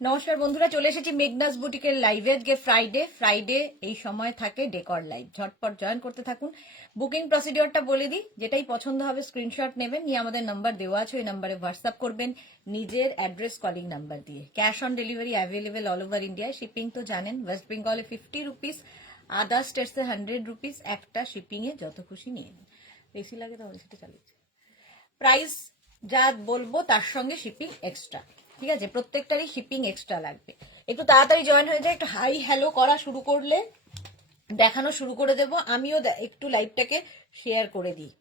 নমস্কার বন্ধুরা, চলে এসেছি মেঘনাস বুটিকের লাইভে। আজকে ফ্রাইডে এই সময় থাকে ডেকর লাইভ। ঝটপট জয়েন করতে থাকুন। বুকিং প্রসিডিওরটা বলে দিই, যেটাই পছন্দ হবে স্ক্রিনশট নেবেন, নিয়ে আমাদের নাম্বার দেওয়া আছে, ওই নাম্বারে হোয়াটসঅ্যাপ করবেন নিজের অ্যাড্রেস কলিং নাম্বার দিয়ে। Cash on delivery available all over ইন্ডিয়ায়। শিপিং তো জানেন, ওয়েস্ট বেঙ্গলে 50 রুপিস, আদার স্টেটসে 100 রুপিস। একটা শিপিংয়ে যত খুশি নিয়ে নিন, বেশি লাগে তাহলে সেটা চালিয়েছে। প্রাইস যা বলবো তার সঙ্গে শিপিং এক্সট্রা, ঠিক আছে? প্রত্যেকটারই শিপিং এক্সট্রা লাগবে। একটু তাড়াতাড়ি জয়েন হয়ে যায়, একটু হাই হ্যালো করা শুরু করলে দেখানো শুরু করে দেব। আমিও একটু লাইভটাকে শেয়ার করে দিই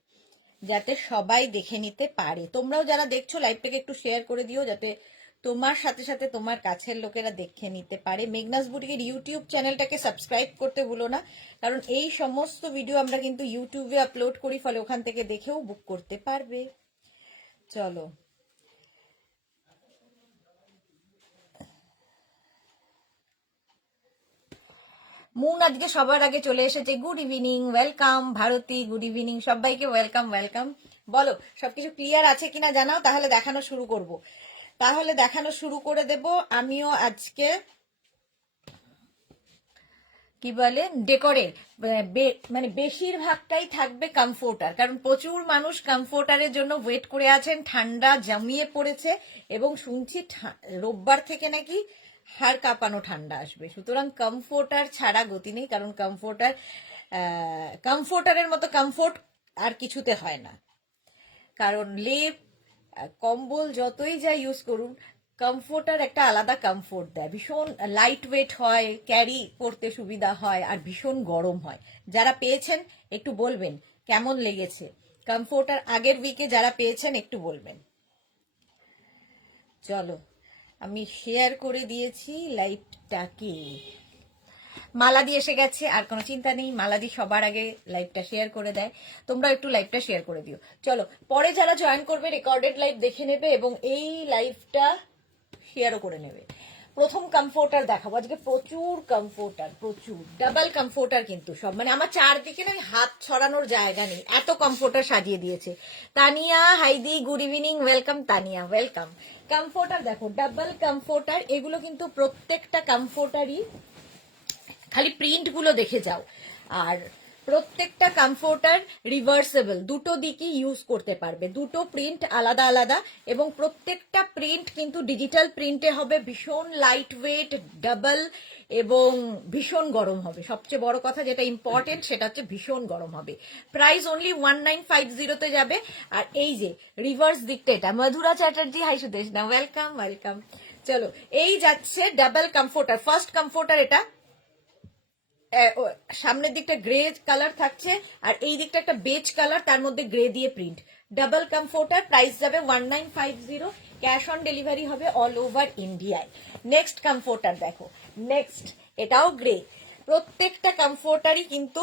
যাতে সবাই দেখে নিতে পারে। তোমরাও যারা দেখছো লাইভটাকে একটু শেয়ার করে দিও, যাতে তোমার সাথে সাথে তোমার কাছের লোকেরা দেখে নিতে পারে। মেঘনাস বুটিকের ইউটিউব চ্যানেলটাকে সাবস্ক্রাইব করতে ভুলো না, কারণ এই সমস্ত ভিডিও আমরা কিন্তু ইউটিউবে আপলোড করি, ফলে ওখান থেকে দেখেও বুক করতে পারবে। চলো, মুন আজকে সবার আগে চলে এসেছে। Good evening, welcome Bharati, good evening সবাইকে, ওয়েলকাম ওয়েলকাম। বলো সবকিছু ক্লিয়ার আছে কিনা জানাও, তাহলে দেখানো শুরু করব। তাহলে দেখানো শুরু করে দেব। আমিও আজকে কি বলে ডেকোরের মানে বেশিরভাগটাই থাকবে কমফোর্টার, কারণ প্রচুর মানুষ কমফোর্টারের জন্য ওয়েট করে আছেন। ঠান্ডা জমিয়ে পড়েছে এবং শুনছি রোববার থেকে নাকি হাড় কাঁপানো ঠান্ডা আসবে। সুতরাং কমফোর্টার ছাড়া গতি নেই, কারণ কমফোর্টারের মতো কমফোর্ট আর কিছুতে হয় না। কারণ লেপ কম্বল যতই যা ইউজ করুন, কমফোর্টার একটা আলাদা কমফোর্ট দেয়। ভীষণ লাইট ওয়েট হয়, ক্যারি করতে সুবিধা হয়, আর ভীষণ গরম হয়। যারা পেয়েছেন একটু বলবেন কেমন লেগেছে। কমফোর্টার আগের উইকে যারা পেয়েছেন একটু বলবেন। চলো, আমি শেয়ার করে দিয়েছি লাইভটাকে। মালাদি এসে গেছে, আর কোনো চিন্তা নেই, মালাদি সবার আগে লাইভটা শেয়ার করে দেয়। তোমরা একটু লাইভটা শেয়ার করে দিও। চলো, পরে যারা জয়েন করবে রেকর্ডেড লাইভ দেখে নেবে এবং এই লাইভটা শেয়ারও করে নেবে। প্রথম কমফোর্টার দেখাবো আজকে। প্রচুর কমফোর্টার, প্রচুর ডাবল কমফোর্টার, কিন্তু সব মানে আমার চারদিকে না হাত ছড়ানোর জায়গা নেই, এত কমফোর্টার সাজিয়ে দিয়েছে। তানিয়া হাইদি, good evening, welcome Tania, welcome. Comforter দেখো, ডাবল কমফোর্টার, এগুলো কিন্তু প্রত্যেকটা কমফোর্টারই, খালি প্রিন্ট গুলো দেখে যাও। আর প্রত্যেকটা কমফোর্টার রিভার্সেবল, দুটো দিকই ইউজ করতে পারবে। দুটো প্রিন্ট আলাদা আলাদা, এবং প্রত্যেকটা প্রিন্ট কিন্তু ডিজিটাল প্রিন্টে হবে। ভীষণ লাইট ওয়েট, ডাবল, এবং ভীষণ গরম হবে। সবচেয়ে বড় কথা যেটা ইম্পর্টেন্ট সেটা হচ্ছে ভীষণ গরম হবে। প্রাইস অনলি 1950 তে যাবে। আর এই যে রিভার্স দিকটা, এটা মধুরা চ্যাটার্জি, হাই সুদেশ না, ওয়েলকাম ওয়েলকাম। চলো, এই যাচ্ছে ডাবল কমফোর্টার। ফার্স্ট কমফোর্টার এটা, সামনের দিকটা গ্রে কালার থাকছে, আর এই দিকটা একটা বেজ কালার, তার মধ্যে গ্রে দিয়ে প্রিন্ট। ডাবল কমফোর্টার, প্রাইস যাবে 1950। ক্যাশ অন ডেলিভারি হবে অল ওভার ইন্ডিয়ায়। নেক্সট কমফোর্টার দেখো, নেক্সট এটাও গ্রে। প্রত্যেকটা কমফোর্টারই কিন্তু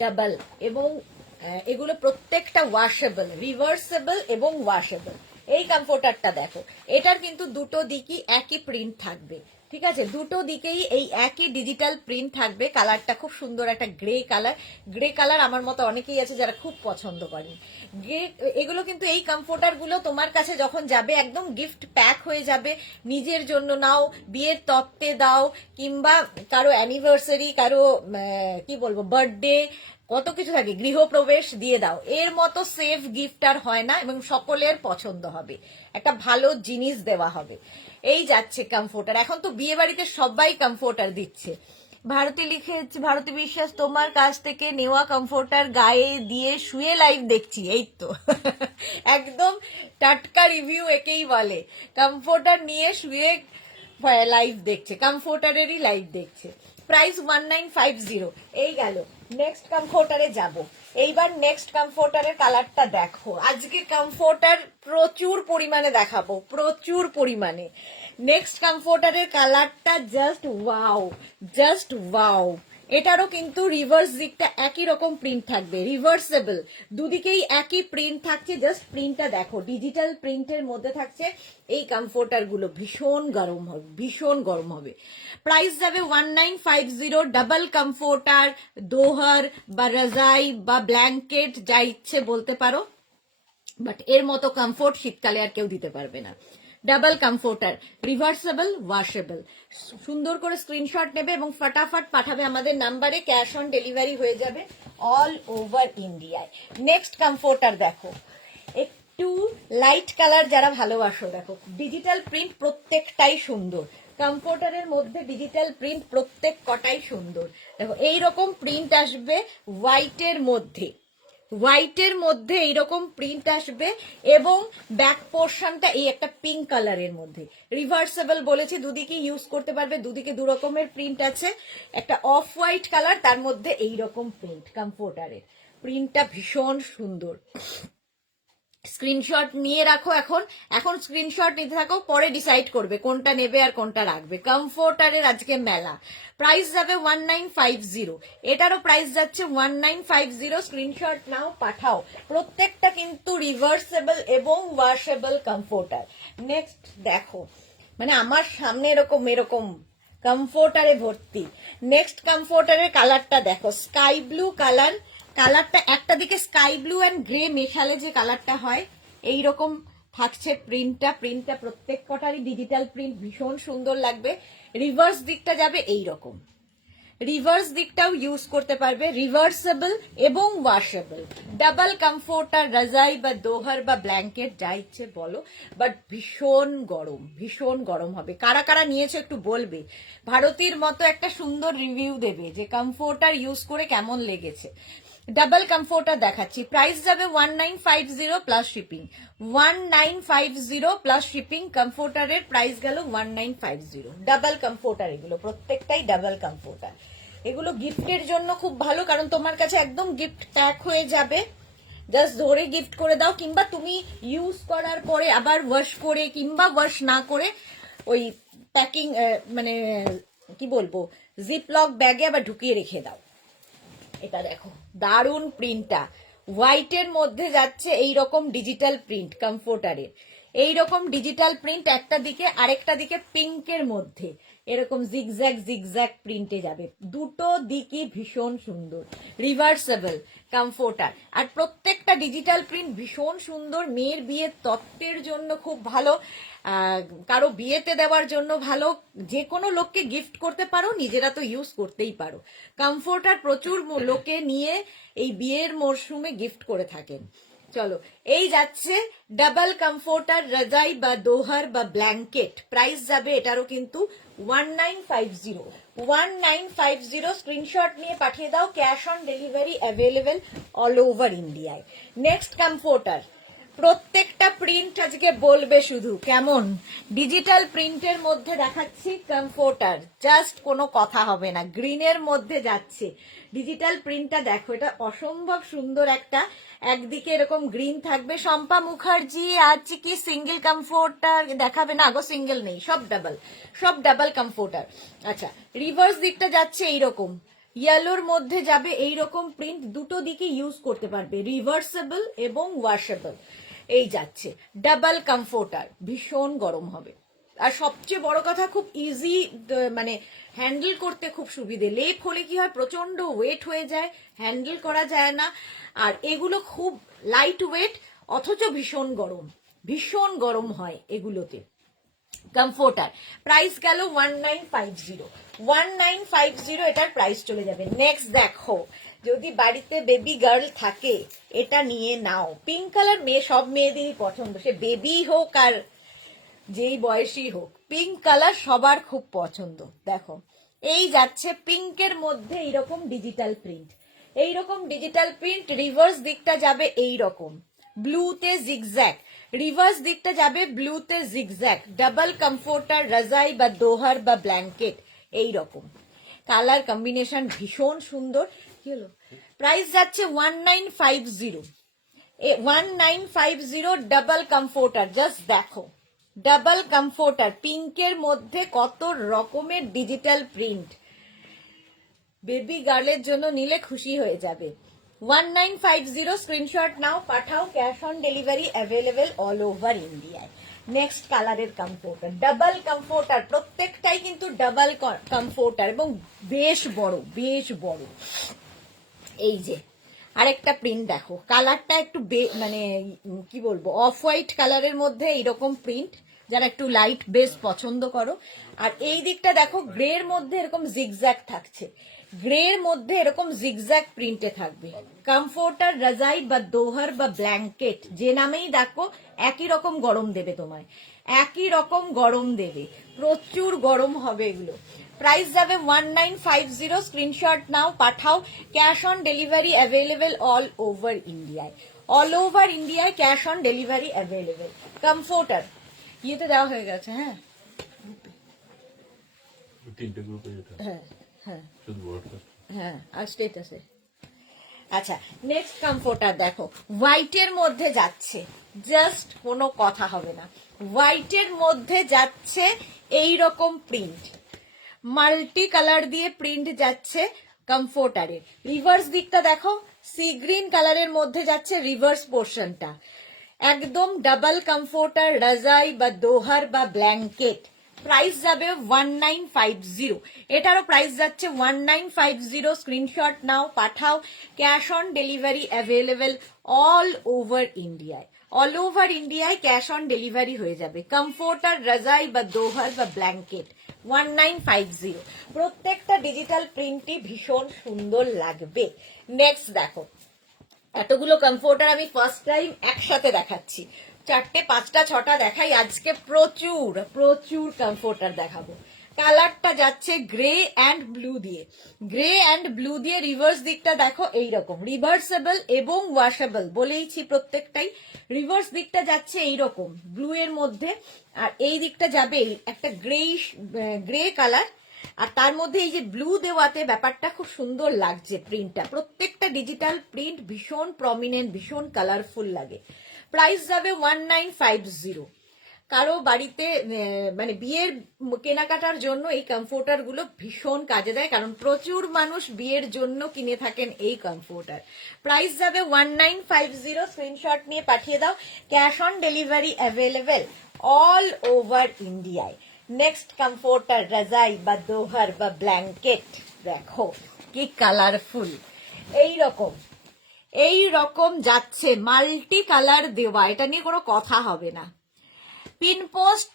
ডাবল, এবং এগুলো প্রত্যেকটা ওয়াশেবল, রিভার্সেবল এবং ওয়াশেবল। এই কমফোর্টারটা দেখো, এটার কিন্তু দুটো দিকই একই প্রিন্ট থাকবে, ঠিক আছে? দুটো দিকেই এই একই ডিজিটাল প্রিন্ট থাকবে। কালারটা খুব সুন্দর, একটা গ্রে কালার। গ্রে কালার আমার মতো অনেকেই আছে যারা খুব পছন্দ করেন গ্রে। এগুলো কিন্তু, এই কমফোর্টার গুলো তোমার কাছে যখন যাবে একদম গিফট প্যাক হয়ে যাবে। নিজের জন্য নাও, বিয়ের তত্ত্বে দাও, কিংবা কারো অ্যানিভার্সারি, কারো কি বলবো বার্থডে, কত কিছু থাকে, গৃহপ্রবেশ দিয়ে দাও। এর মতো সেফ গিফট আর হয় না, এবং সকলের পছন্দ হবে, একটা ভালো জিনিস দেওয়া হবে। এই যাচ্ছে কমফোর্টার। এখন তো বিয়ে বাড়িতে সবাই কমফোর্টার দিচ্ছে। ভারতী লিখেছে, ভারতী বিশ্বাস, তোমার কাছ থেকে নেওয়া কমফোর্টার গায়ে দিয়ে শুয়ে লাইভ দেখছি। এই তো একদম টাটকা রিভিউ, একেই বলে। কমফোর্টার নিয়ে শুয়ে লাইভ দেখছে, কমফোর্টারেরই লাইভ দেখছে। প্রাইস 1950। এই গেল, নেক্সট কমফোর্টারে যাব। এইবার নেক্সট কমফোর্টারের কালারটা দেখো। আজকে কমফোর্টার প্রচুর পরিমাণে দেখাবো, প্রচুর পরিমাণে। নেক্সট কমফোর্টারের কালারটা জাস্ট ওয়াও, জাস্ট ওয়াও। এটারও কিন্তু রিভার্স দিকটা একই রকম প্রিন্ট থাকবে, রিভার্সেবল, দুদিকেই একই প্রিন্ট থাকছে। জাস্ট প্রিন্টটা দেখো, ডিজিটাল প্রিন্টের মধ্যে থাকছে। এই কমফোর্টার গুলো ভীষণ গরম হবে, ভীষণ গরম হবে। প্রাইস যাবে 1950। ডাবল কমফোর্টার, দোহার বা রাজাই বা ব্ল্যাঙ্কেট যা ইচ্ছে বলতে পারো, বাট এর মতো কমফোর্ট শীতকালে আর কেউ দিতে পারবে না। Double comforter, reversible, washable. সুন্দর করে স্ক্রিনশট নেবে এবং ফটাফট পাঠাবে আমাদের নাম্বারে, ক্যাশ অন ডেলিভারি হয়ে যাবে অল ওভার ইন্ডিয়ায়। নেক্সট কমফোর্টার দেখো, একটু লাইট কালার যারা ভালোবাসো, দেখো ডিজিটাল প্রিন্ট প্রত্যেকটাই সুন্দর। কমফোর্টারের মধ্যে ডিজিটাল প্রিন্ট প্রত্যেক কটাই সুন্দর। দেখো এইরকম প্রিন্ট আসবে হোয়াইটের মধ্যে, হোয়াইটের মধ্যে এইরকম প্রিন্ট আসবে এবং ব্যাক পোর্শনটা এই একটা পিঙ্ক কালারের মধ্যে। রিভার্সেবল বলেছি, দুদিকে ইউজ করতে পারবে, দুদিকে দু রকমের প্রিন্ট আছে। একটা অফ হোয়াইট কালার, তার মধ্যে এইরকম প্রিন্ট। কমফোর্টারের প্রিন্টটা ভীষণ সুন্দর। স্ক্রিনশট নিয়ে রাখো, এখন স্ক্রিনশট নিতে থাকো, পরে ডিসাইড করবে কোনটা নেবে আর কোনটা রাখবে। কমফোর্টারের আজকে মেলা, প্রাইস যাবে 1950, এটারও প্রাইস যাচ্ছে 1950। স্ক্রিনশট নাও, পাঠাও। প্রত্যেকটা কিন্তু রিভার্সেবল এবং ওয়াশেবল কমফোর্টার। নেক্সট দেখো, মানে আমার সামনে এরকম এরকম কমফোর্টারে ভর্তি। নেক্সট কমফোর্টারের কালারটা দেখো, স্কাই ব্লু কালার। কালারটা একটা দিকে স্কাই ব্লু অ্যান্ড গ্রে মেশালে যে কালারটা হয়, এইরকম থাকছে প্রিন্টটা প্রত্যেক কটারই ডিজিটাল প্রিন্ট, ভীষণ সুন্দর লাগবে। রিভার্স দিকটা যাবে এইরকম, রিভার্স দিকটাও ইউজ করতে পারবে, রিভার্সেবল এবং ওয়াশেবল। ডাবল কমফোর্টার, রাজাই বা দোহার বা ব্ল্যাঙ্কেট যা ইচ্ছে বলো, বাট ভীষণ গরম হবে। কারা কারা নিয়েছো একটু বলবে, ভারতীর মতো একটা সুন্দর রিভিউ দেবে যে কমফোর্টার ইউজ করে কেমন লেগেছে। ডাবল কমফোর্টার দেখাচ্ছি, প্রাইস যাবে 1950 প্লাস শিপিং। 1950 plus shipping. কমফোর্টারের প্রাইস গেল 1950। ডাবল কমফোর্টার, এগুলো প্রত্যেকটাই ডাবল কমফোর্টার। এগুলো গিফটের জন্য খুব ভালো, কারণ তোমার কাছে একদম গিফট প্যাক হয়ে যাবে। জাস্ট ধরে গিফট করে দাও, কিংবা তুমি ইউজ করার পরে আবার ওয়াশ করে কিংবা ওয়াশ না করে ওই প্যাকিং মানে কি বলবো, জিপলক ব্যাগে আবার ঢুকিয়ে রেখে দাও। এটা দেখো দারুন প্রিন্টটা, হোয়াইটের মধ্যে যাচ্ছে এইরকম ডিজিটাল প্রিন্ট। কমফোর্টারের এইরকম ডিজিটাল প্রিন্ট একটা দিকে, আরেকটা দিকে পিঙ্কের মধ্যে এরকম জিগজ্যাগ প্রিন্টে যাবে। দুটো দিকই ভীষণ সুন্দর। রিভার্সেবল কমফোর্টার, আর প্রত্যেকটা ডিজিটাল প্রিন্ট ভীষণ সুন্দর। মেয়ের বিয়ের তত্ত্বের জন্য খুব ভালো, কারো বিয়েতে দেওয়ার জন্য ভালো, যে কোনো লোককে গিফট করতে পারো, নিজেরা তো ইউজ করতেই পারো। কমফোর্টার প্রচুর লোকে নিয়ে এই বিয়ের মরশুমে গিফট করে থাকেন। চলো, এই যাচ্ছে ডাবল কমফোর্টার, রাজাই বা দোহার বা ব্ল্যাঙ্কেট। প্রাইস যাবে এটারও কিন্তু 1950। 1950। স্ক্রিনশট নিয়ে পাঠিয়ে দাও, cash on delivery available all over ইন্ডিয়ায়। নেক্সট কমফোর্টার, প্রত্যেকটা প্রিন্ট আজকে বলবে শুধু কেমন। ডিজিটাল প্রিন্টের মধ্যে দেখাচ্ছি কমফোর্টার, জাস্ট কোনো কথা হবে না। গ্রিনের মধ্যে যাচ্ছে ডিজিটাল প্রিন্টটা, দেখো এটা অসম্ভব সুন্দর একটা। একদিকে এরকম গ্রিন থাকবে। শম্পা মুখার্জি আজ কি সিঙ্গেল কমফোর্টার দেখাবে? না গো, সিঙ্গেল নেই, সব ডাবল কমফোর্টার। আচ্ছা, রিভার্স দিকটা যাচ্ছে এইরকম, ইয়েলোর মধ্যে যাবে এইরকম প্রিন্ট, দুটো দিকে ইউজ করতে পারবে, রিভার্সেবল এবং ওয়াশেবল। এই যাচ্ছে ডাবল কমফোর্টার, ভীষণ গরম হবে। আর সবচেয়ে বড় কথা, খুব ইজি, মানে হ্যান্ডেল করতে খুব সুবিধে। লেপ হলে কি হয়, প্রচন্ড ওয়েট হয়ে যায়, হ্যান্ডেল করা যায় না। আর এগুলো খুব লাইট ওয়েট, অথচ ভীষণ গরম হয় এগুলোতে। কমফোর্টার প্রাইস গেল 1950। 1950 এটার প্রাইস চলে যাবে। নেক্সট দেখো, যদি বাড়িতে বেবি গার্ল থাকে এটা নিয়ে নাও। পিঙ্ক কালার সব মেয়েদেরই পছন্দ, সে বেবি হোক আর যেই বয়সী হোক, পিঙ্ক কালার সবার খুব পছন্দ। দেখো এই যাচ্ছে পিঙ্কের মধ্যে এইরকম ডিজিটাল প্রিন্ট, এইরকম ডিজিটাল প্রিন্ট। রিভার্স দিকটা যাবে এইরকম ব্লুতে জিগজ্যাগ, রিভার্স দিকটা যাবে ব্লুতে জিগজ্যাগ। ডাবল কমফোর্টার, রাজাই বা দোহার বা ব্ল্যাঙ্কেট, এইরকম কালার কম্বিনেশন ভীষণ সুন্দর। কি হলো, প্রাইস যাচ্ছে 1950। 1950 ডাবল কমফোর্টার। জাস্ট দেখো ডাবল কমফোর্টার, পিঙ্কের মধ্যে কত রকমের ডিজিটাল প্রিন্ট। বেবি গার্লের জন্য নিলে খুশি হয়ে যাবে। 1950। Screenshot now, Pathao, cash on delivery available all over ইন্ডিয়ায়। নেক্সট কালারের কমফোর্টার, ডাবল কমফোর্টার, প্রত্যেকটাই কিন্তু ডাবল কমফোর্টার এবং বেশ বড়। এই যে আরেকটা প্রিন্ট দেখো, কালারটা একটু মানে কি বলবো, অফ হোয়াইট কালারের মধ্যে এইরকম প্রিন্ট, যারা একটু লাইট বেস পছন্দ করো। আর এই দিকটা দেখো গ্রের মধ্যে এরকম জিগজ্যাগ থাকছে, গ্রের মধ্যে এরকম জিগজ্যাগ প্রিন্টে থাকবে। কমফোর্টার, রাজাই বা দোহার বা ব্ল্যাঙ্কেট যে নামেই দেখো একই রকম গরম দেবে তোমায়, একই রকম গরম দেবে, প্রচুর গরম হবে এগুলো। প্রাইস যাবে 1950, screenshot now Pathao. Cash on delivery available all over ইন্ডিয়ায়, অল ওভার ইন্ডিয়ায় cash on delivery available. Comforter ইয়েতে দেওয়া হয়ে গেছে, হ্যাঁ তিনটে গ্রুপে যেটা হ্যাঁ হ্যাঁ শুধু WhatsApp। হ্যাঁ আর স্টেটাসে। আচ্ছা নেক্সট কমফোর্টার দেখো, হোয়াইটের মধ্যে যাচ্ছে, জাস্ট কোনো কথা হবে না, হোয়াইটের মধ্যে যাচ্ছে এই রকম প্রিন্ট, মাল্টি কালার দিয়ে প্রিন্ট যাচ্ছে কমফোর্টারের। রিভার্স দিকটা দেখো, সি গ্রিন কালারের মধ্যে যাচ্ছে রিভার্স পোর্শনটা, একদম ডাবল কমফোর্টার, রাজাই বা দোহার বা ব্ল্যাঙ্কেট। প্রাইস যাবে 1950, এটারও প্রাইস যাচ্ছে 1950, screenshot now Pathao. Cash on delivery available all over ইন্ডিয়ায়, অল ওভার ইন্ডিয়ায় ক্যাশ অন ডেলিভারি হয়ে যাবে। কমফোর্টার, রাজাই বা দোহার বা ব্ল্যাঙ্কেট 1950, প্রত্যেকটা ডিজিটাল প্রিন্টই ভীষণ সুন্দর লাগবে। নেক্সট দেখো, এতগুলো কমফোর্টার আমি ফার্স্ট টাইম একসাথে দেখাচ্ছি, 4টে 5টা 6টা দেখাই আজকে, প্রচুর প্রচুর কমফোর্টার দেখাবো। কালারটা যাচ্ছে গ্রে অ্যান্ড ব্লু দিয়ে, গ্রে অ্যান্ড ব্লু দিয়ে। রিভার্স দিকটা দেখো এইরকম, রিভার্সেবল এবং ওয়াশেবল বলেইছি প্রত্যেকটাই। রিভার্স দিকটা যাচ্ছে এইরকম ব্লু এর মধ্যে, আর এই দিকটা যাবে একটা গ্রে কালার, আর তার মধ্যে এই যে ব্লু দেওয়াতে ব্যাপারটা খুব সুন্দর লাগছে প্রিন্টটা। প্রত্যেকটা ডিজিটাল প্রিন্ট ভীষণ প্রমিনেন্ট, ভীষণ কালারফুল লাগে। প্রাইস যাবে 1950। কারো বাড়িতে মানে বিয়ের কেনাকাটার জন্য এই কমফোর্টার গুলো ভীষণ কাজে দেয়, কারণ প্রচুর মানুষ বিয়ের জন্য কিনে থাকেন এই কমফোর্টার। প্রাইস যাবে 1950, স্ক্রিনশট নিয়ে পাঠিয়ে দাও। Cash on delivery available all over ইন্ডিয়ায়। নেক্সট কমফোর্টার, রাজাই বা দোহার বা ব্ল্যাঙ্কেট, দেখো কি কালারফুল, এই রকম যাচ্ছে, মাল্টি কালার দেওয়া, এটা নিয়ে কোনো কথা হবে না। পিন পোস্ট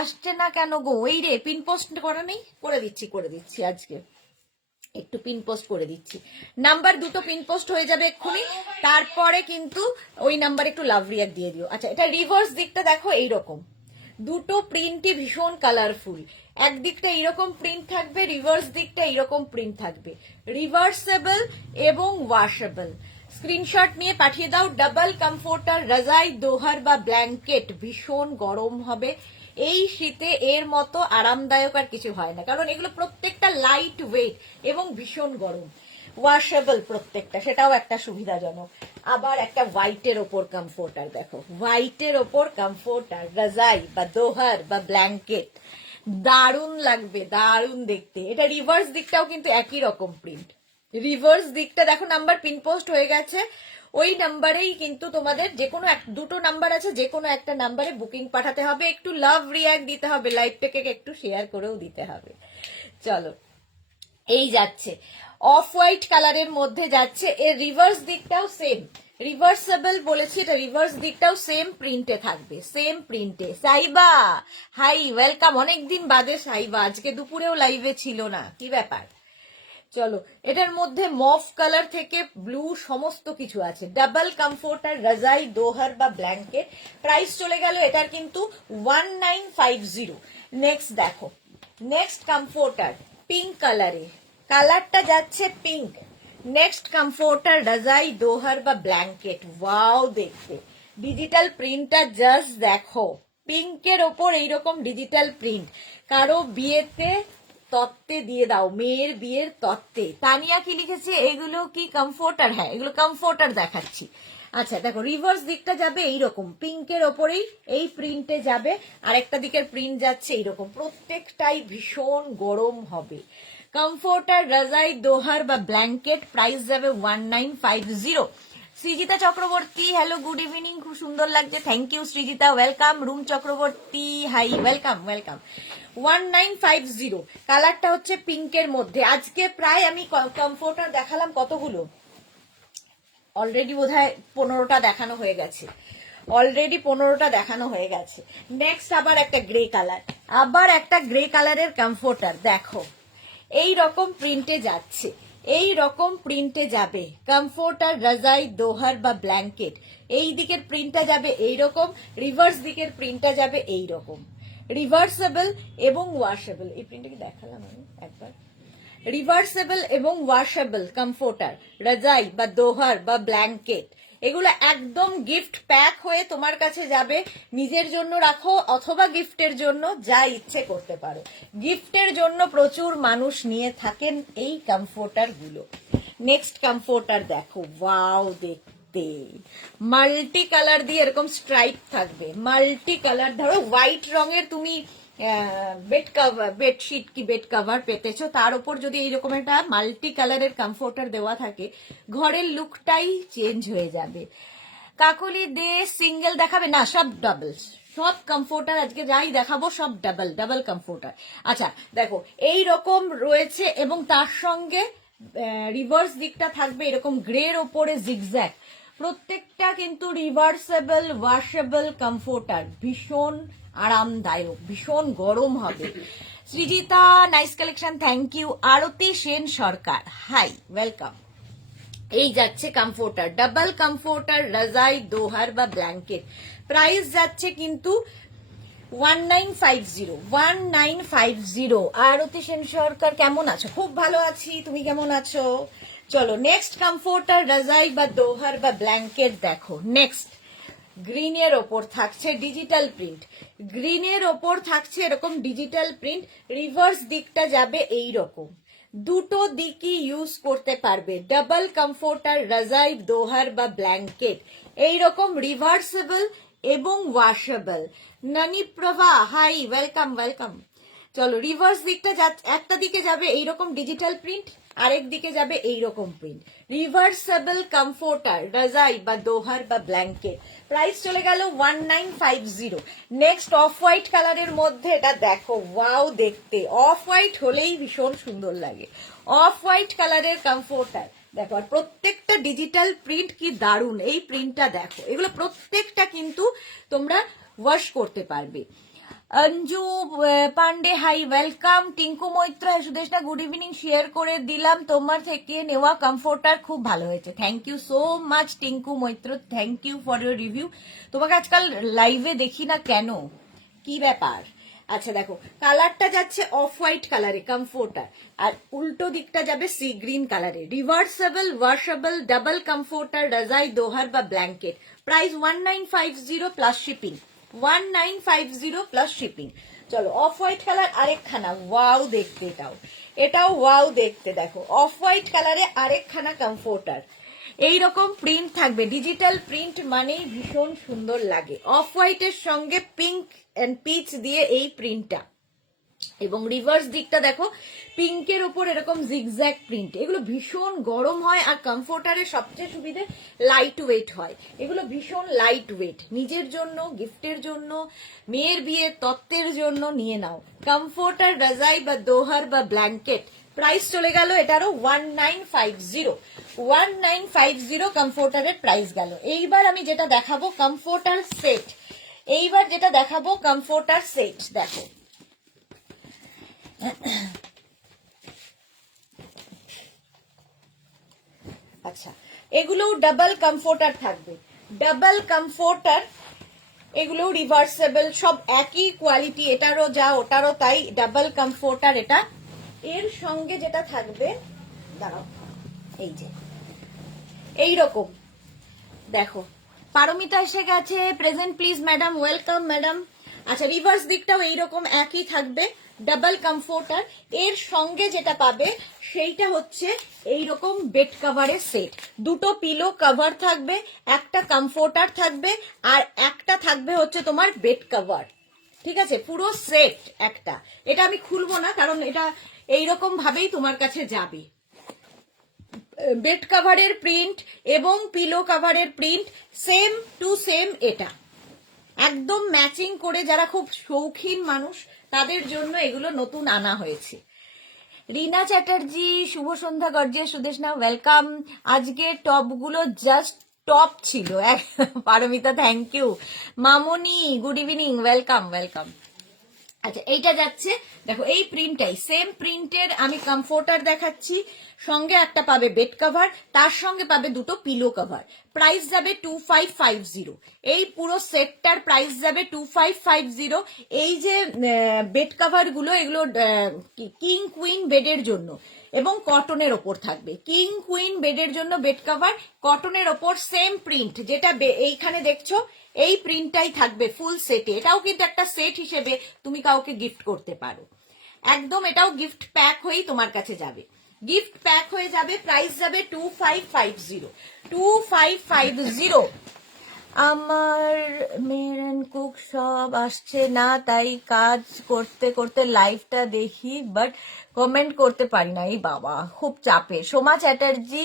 আসছে না কেন গো? এই রে, পিন পোস্ট করা নেই, করে দিচ্ছি আজকে একটু পিন পোস্ট করে দিচ্ছি। নাম্বার দুটো পিন পোস্ট হয়ে যাবে এক্ষুনি, তারপরে কিন্তু ওই নাম্বার একটু লাভ রিয়াক্ট দিয়ে দিও। আচ্ছা এটা রিভার্স দিকটা দেখো এইরকম, দুটো প্রিন্টই ভীষণ কালারফুল। একদিকটা এইরকম প্রিন্ট থাকবে, রিভার্স দিকটা এইরকম প্রিন্ট থাকবে, রিভার্সেবল এবং ওয়াশেবল। স্ক্রিনশট নিয়ে পাঠিয়ে দাও। ডাবল কমফোর্টার, রাজাই, দোহার বা ব্ল্যাঙ্কেট, ভীষণ গরম হবে এই শীতে, এর মতো আরামদায়ক আর কিছু হয় না, কারণ এগুলো প্রত্যেকটা লাইট ওয়েট এবং ভীষণ গরম। ওয়াশেবল প্রত্যেকটা, সেটাও একটা সুবিধাজনক। আবার একটা হোয়াইটের ওপর কমফোর্টার দেখো, হোয়াইটের ওপর কমফোর্টার, রাজাই বা দোহার বা ব্ল্যাঙ্কেট, দারুণ লাগবে, দারুণ দেখতে। এটা রিভার্স দিকটাও কিন্তু একই রকম প্রিন্ট, রিভার্স দিকটা দেখো, নাম্বার পিন পোস্ট হয়ে গেছে, ওই নাম্বারেই কিন্তু তোমাদের যে কোনো দুটো নাম্বার আছে, যে কোনো একটা নাম্বারে বুকিং পাঠাতে হবে, একটু লাভ রিয়াক্ট দিতে হবে, লাইভটাকে একটু শেয়ার করেও দিতে হবে। চলো এই যাচ্ছে অফ হোয়াইট কালারের মধ্যে যাচ্ছে, এর রিভার্স দিকটাও সেম, রিভার্সেবল বলেছি, এটা রিভার্স দিকটাও সেম প্রিন্টে থাকবে, সেম প্রিন্টে। সাইবা হাই, ওয়েলকাম, অনেকদিন বাদে সাইবা, আজকে দুপুরেও লাইভে ছিল না, কি ব্যাপার? চলো এটার মধ্যে মফ কালার থেকে ব্লু সমস্ত কিছু আছে। ডাবল কমফোর্টার, রাজাই, দোহার বা ব্ল্যাঙ্কেট। প্রাইস চলে গেল এটার কিন্তু 1950। নেক্সট দেখো, নেক্সট কমফোর্টার পিঙ্ক কালারে, কালারটা যাচ্ছে পিঙ্ক। নেক্সট কমফোর্টার, রাজাই, দোহার বা ব্ল্যাঙ্কেট, ওয়াও দেখতে, ডিজিটাল প্রিন্টটা জাস্ট দেখো, পিঙ্কের ওপর এইরকম ডিজিটাল প্রিন্ট। কারো বিয়েতে তত্ত্বে দিয়ে দাও, মেয়ের বিয়ের তত্ত্বে। তানিয়া কি লিখেছে, এগুলো কি কমফোর্টার? হ্যাঁ এগুলো কমফোর্টার দেখাচ্ছি। আচ্ছা দেখো রিভার্স দিকটা যাবে এইরকম, পিঙ্কের ওপরেই এই প্রিন্টে যাবে, আর একটা দিকের প্রিন্ট যাচ্ছে এইরকম, প্রত্যেকটাই ভীষণ গরম হবে। কমফোর্টার, রাজাই, দোহার বা ব্ল্যাঙ্কেট, প্রাইস যাবে 1950। Srijita Chakraborty, hello good evening, খুব সুন্দর লাগছে, thank you Srijita, welcome. Rum Chakraborty, hi, welcome welcome. 1950, কালারটা হচ্ছে পিঙ্কের মধ্যে। আজকে প্রায় আমি কমফোর্টার দেখালাম কতগুলো, অলরেডি বোধহয় 15টা দেখানো হয়ে গেছে। অলরেডি 15টা দেখানো হয়ে গেছে। নেক্সট আবার একটা গ্রে কালারের কমফোর্টার দেখো, এই রকম প্রিন্টে যাচ্ছে, এই রকম প্রিন্টে যাবে কমফোর্টার, রাজাই, দোহার বা ব্ল্যাঙ্কেট। এই দিকের প্রিন্টটা যাবে এইরকম, রিভার্স দিকের প্রিন্টটা যাবে এইরকম, রিভার্সেবল এবং ওয়াশেবল। এই প্রিন্টটা কি দেখালাম আমি একবার? রিভার্সেবল এবং ওয়াশেবল কমফোর্টার, রাজাই বা দোহার বা ব্ল্যাঙ্কেট, এগুলো একদম গিফট প্যাক হয়ে তোমার কাছে যাবে। নিজের জন্য রাখো অথবা গিফটের জন্য, যা ইচ্ছে করতে পারো। গিফটের জন্য প্রচুর মানুষ নিয়ে থাকেন এই কমফোর্টার গুলো। নেক্সট কমফোর্টার দেখো, ওয়াও দেখতে, মাল্টি কালার দিয়ে এরকম স্ট্রাইপ থাকবে, মাল্টি কালার। ধরো হোয়াইট রঙের তুমি বেডশিট কি বেড কভার পেতেছো, তার উপর যদি এইরকম একটা মাল্টি কালারের কমফোর্টার দেওয়া থাকে, ঘরের লুকটাই চেঞ্জ হয়ে যাবে। কাকলি দে সিঙ্গেল দেখাবে না, সব ডাবল, সব কমফোর্টার আজকে যাই দেখাবো সব ডাবল কমফোর্টার। আচ্ছা দেখো, এই রকম রয়েছে এবং তার সঙ্গে রিভার্স দিকটা থাকবে এরকম গ্রের ওপরে জিগজ্যাগ। প্রত্যেকটা কিন্তু রিভার্সেবল ওয়াশেবল কমফোর্টার, ভীষণ আরামদায়ক, ভীষণ গরম হবে। Srijita nice collection, thank you. Arati Sen Sarkar, hi, welcome. এই যাচ্ছে কমফোর্টার, ডাবল কমফোর্টার, রাজাই, দোহার বা ব্ল্যাঙ্কেট। প্রাইস যাচ্ছে কিন্তু 1950। আরতি সেন সরকার কেমন আছো? খুব ভালো আছি, তুমি কেমন আছো? চলো নেক্সট কমফোর্টার, রাজাই বা দোহার বা ব্ল্যাঙ্কেট দেখো। নেক্সট গ্রিনের ওপর থাকছে ডিজিটাল প্রিন্ট, গ্রিনের ওপর থাকছে এরকম ডিজিটাল প্রিন্ট। রিভার্স দিকটা যাবে এই রকম, দুটো দিকই ইউজ করতে পারবে। ডাবল কমফোর্টার, রাজাই, দোহার বা ব্ল্যাঙ্কেট, এইরকম রিভার্সেবল এবং washable. Noniprabha, hi, welcome welcome. চলো রিভার্স দিকটা একটা দিকে যাবে এইরকম ডিজিটাল প্রিন্ট, আরেক দিকে যাবে এইরকম প্রিন্ট। রিভার্সেবল কমফোর্টার, রাজাই বা দোহার বা ব্ল্যাঙ্কেট। প্রাইস চলে গেল 1950। নেক্সট অফ হোয়াইট কালারের মধ্যে এটা দেখো, ওয়াও দেখতে, অফ হোয়াইট হলেই ভীষণ সুন্দর লাগে। অফ হোয়াইট কালারের কমফোর্টার দেখো, আর প্রত্যেকটা ডিজিটাল প্রিন্ট কি দারুণ। এই প্রিন্টটা দেখো, এগুলো প্রত্যেকটা কিন্তু তোমরা ওয়াশ করতে পারবে। Anju Pandey, hi, welcome. Tinku Maitra, Sudeshna good evening, share করে দিলাম তোমার থেকে নেওয়া কমফোর্টার, খুব ভালো হয়েছে। Thank you so much Tinku Maitra, thank you for your review. তোমাকে আজকাল লাইভে দেখি না কেন, কি ব্যাপার? আচ্ছা দেখো, কালারটা যাচ্ছে অফ হোয়াইট কালারে কমফোর্টার, আর উল্টো দিকটা যাবে সি গ্রিন কালারে। রিভার্সেবল, ওয়াশেবল, ডাবল কমফোর্টার, রাজাই, দোহার বা blanket. Price 1950 plus shipping, 1950 plus shipping. চলো অফ হোয়াইট কালার আরেকখানা, ওয়াও দেখতে, এটাও ওয়াও দেখতে। দেখো অফ হোয়াইট কালারে আরেকখানা কমফোর্টার, এইরকম প্রিন্ট থাকবে, ডিজিটাল প্রিন্ট মানেই ভীষণ সুন্দর লাগে। অফ হোয়াইটের সঙ্গে পিঙ্ক এন্ড পিচ দিয়ে এই প্রিন্টটা, এবং রিভার্স দিকটা দেখো পিঙ্কের উপর এরকম জিগজ্যাগ প্রিন্ট। এগুলো ভীষণ গরম হয়, আর কমফোর্টারের সবচেয়ে সুবিধে লাইট ওয়েট হয়। এগুলো ভীষণ লাইট ওয়েট, নিজের জন্য, গিফটের জন্য, মেয়ের বিয়ে তত্ত্বের জন্য নিয়ে নাও কমফোর্টার, রাজাই বা দোহার বা ব্ল্যাঙ্কেট। প্রাইস চলে গেল এটারও 1950 কমফোর্টারের প্রাইস গেল। এইবার আমি যেটা দেখাবো কমফোর্টার সেট, দেখো। আচ্ছা, এগুলো ডাবল কমফোর্টার থাকবে, ডাবল কমফোর্টার, এগুলো রিভার্সেবল, সব একই কোয়ালিটি, এটারও যা ওটারও তাই, ডাবল কমফোর্টার এটা। এর সঙ্গে যেটা থাকবে, দাঁড়াও, এই যে এইরকম দেখো, পারমিতা এসে গেছে, present please madam, welcome madam. আচ্ছা, রিভার্স দিকটাও এইরকম একই থাকবে, ডাবল কমফোর্টার। এর সঙ্গে যেটা পাবে সেইটা হচ্ছে এইরকম বেড কভারের সেট, দুটো পিলো কভার থাকবে, একটা কমফোর্টার থাকবে, আর একটা থাকবে হচ্ছে তোমার বেড কভার। ঠিক আছে, পুরো সেট একটা। এটা আমি খুলবো না, কারণ এটা এইরকম ভাবেই তোমার কাছে যাবে। বেড কভারের প্রিন্ট এবং পিলো কভারের প্রিন্ট সেম টু সেম, এটা একদম ম্যাচিং করে। যারা খুব শৌখিন মানুষ তাদের জন্য এগুলো নতুন আনা হয়েছে। রিনা চ্যাটার্জি, শুভ সন্ধ্যা, গর্জিয়াস সুদেশনা, ওয়েলকাম। আজকে টপগুলো জাস্ট টপ ছিল। Paramita thank you. Mamoni good evening, welcome welcome. আচ্ছা এইটা যাচ্ছে, দেখো এই প্রিন্টটাই সেম প্রিন্টের আমি কমফোর্টার দেখাচ্ছি, সঙ্গে একটা পাবে বেড কভার, তার সঙ্গে পাবে দুটো পিলো কভার। প্রাইস যাবে 2550। এই পুরো সেটটার প্রাইস যাবে 2550। এই যে বেড কভার গুলো, এগুলো কিং কুইন বেডের জন্য এবং কটনের ওপর থাকবে। কিং কুইন বেডের জন্য বেড কভার, কটনের ওপর সেম প্রিন্ট, যেটা এইখানে দেখছো এই প্রিন্টটাই থাকবে ফুল সেটে। এটাও কিন্তু একটা সেট হিসেবে তুমি কাউকে গিফট করতে পারো। একদম এটাও গিফট প্যাক হয়েই তোমার কাছে যাবে, গিফট প্যাক হয়ে যাবে। প্রাইস যাবে 2550। 2550। আমার মেরান কুক সব আসছে না, তাই কাজ করতে করতে লাইভটা দেখি, বাট কমেন্ট করতে পারি না। এই বাবা খুব চাপে। সোমা চ্যাটার্জি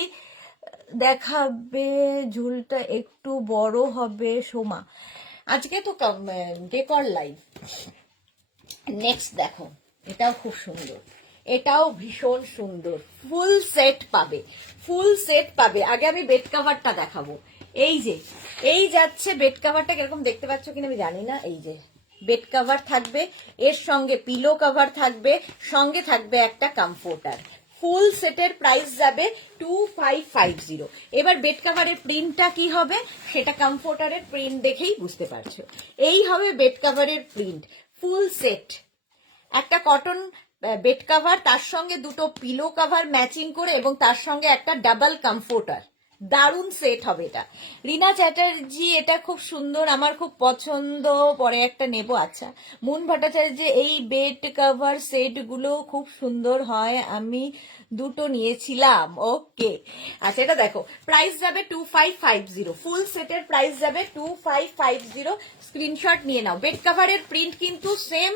দেখাবে ঝুলটা একটু বড় হবে। সোমা আজকে তো ডেকর লাইভ। নেক্সট দেখো, এটাও খুব সুন্দর, এটাও ভীষণ সুন্দর। ফুল সেট পাবে, ফুল সেট পাবে। আগে আমি বেড কভারটা দেখাবো। এই যে এই যাচ্ছে বেড কভারটা, কিরকম দেখতে পাচ্ছ কিনা আমি জানি না। এই যে বেড কভার থাকবে, এর সঙ্গে পিলো কভার থাকবে, সঙ্গে থাকবে একটা কমফোর্টার। ফুল সেটের প্রাইস যাবে 2550। এবার বেড কভারের প্রিন্টটা কি হবে সেটা কমফোর্টারের প্রিন্ট দেখেই বুঝতে পারছো। এই হবে বেড কভারের প্রিন্ট, ফুল সেট। একটা কটন বেড কভার, তার সঙ্গে দুটো পিলো কভার ম্যাচিং করে, এবং তার সঙ্গে একটা ডাবল কমফোর্টার। দারুণ সেট হবে এটা। রিনা চ্যাটার্জি এটা খুব সুন্দর, আমার খুব পছন্দ, পরে একটা নেব। আচ্ছা মুন ভট্টাচার্য এই বেড কভার সেট গুলো খুব সুন্দর হয়, আমি দুটো নিয়েছিলাম। ওকে আচ্ছা এটা দেখো, প্রাইস যাবে 2550। ফুল সেটের প্রাইস যাবে 2550। স্ক্রিনশট নিয়ে নাও। বেড কভারের প্রিন্ট কিন্তু সেম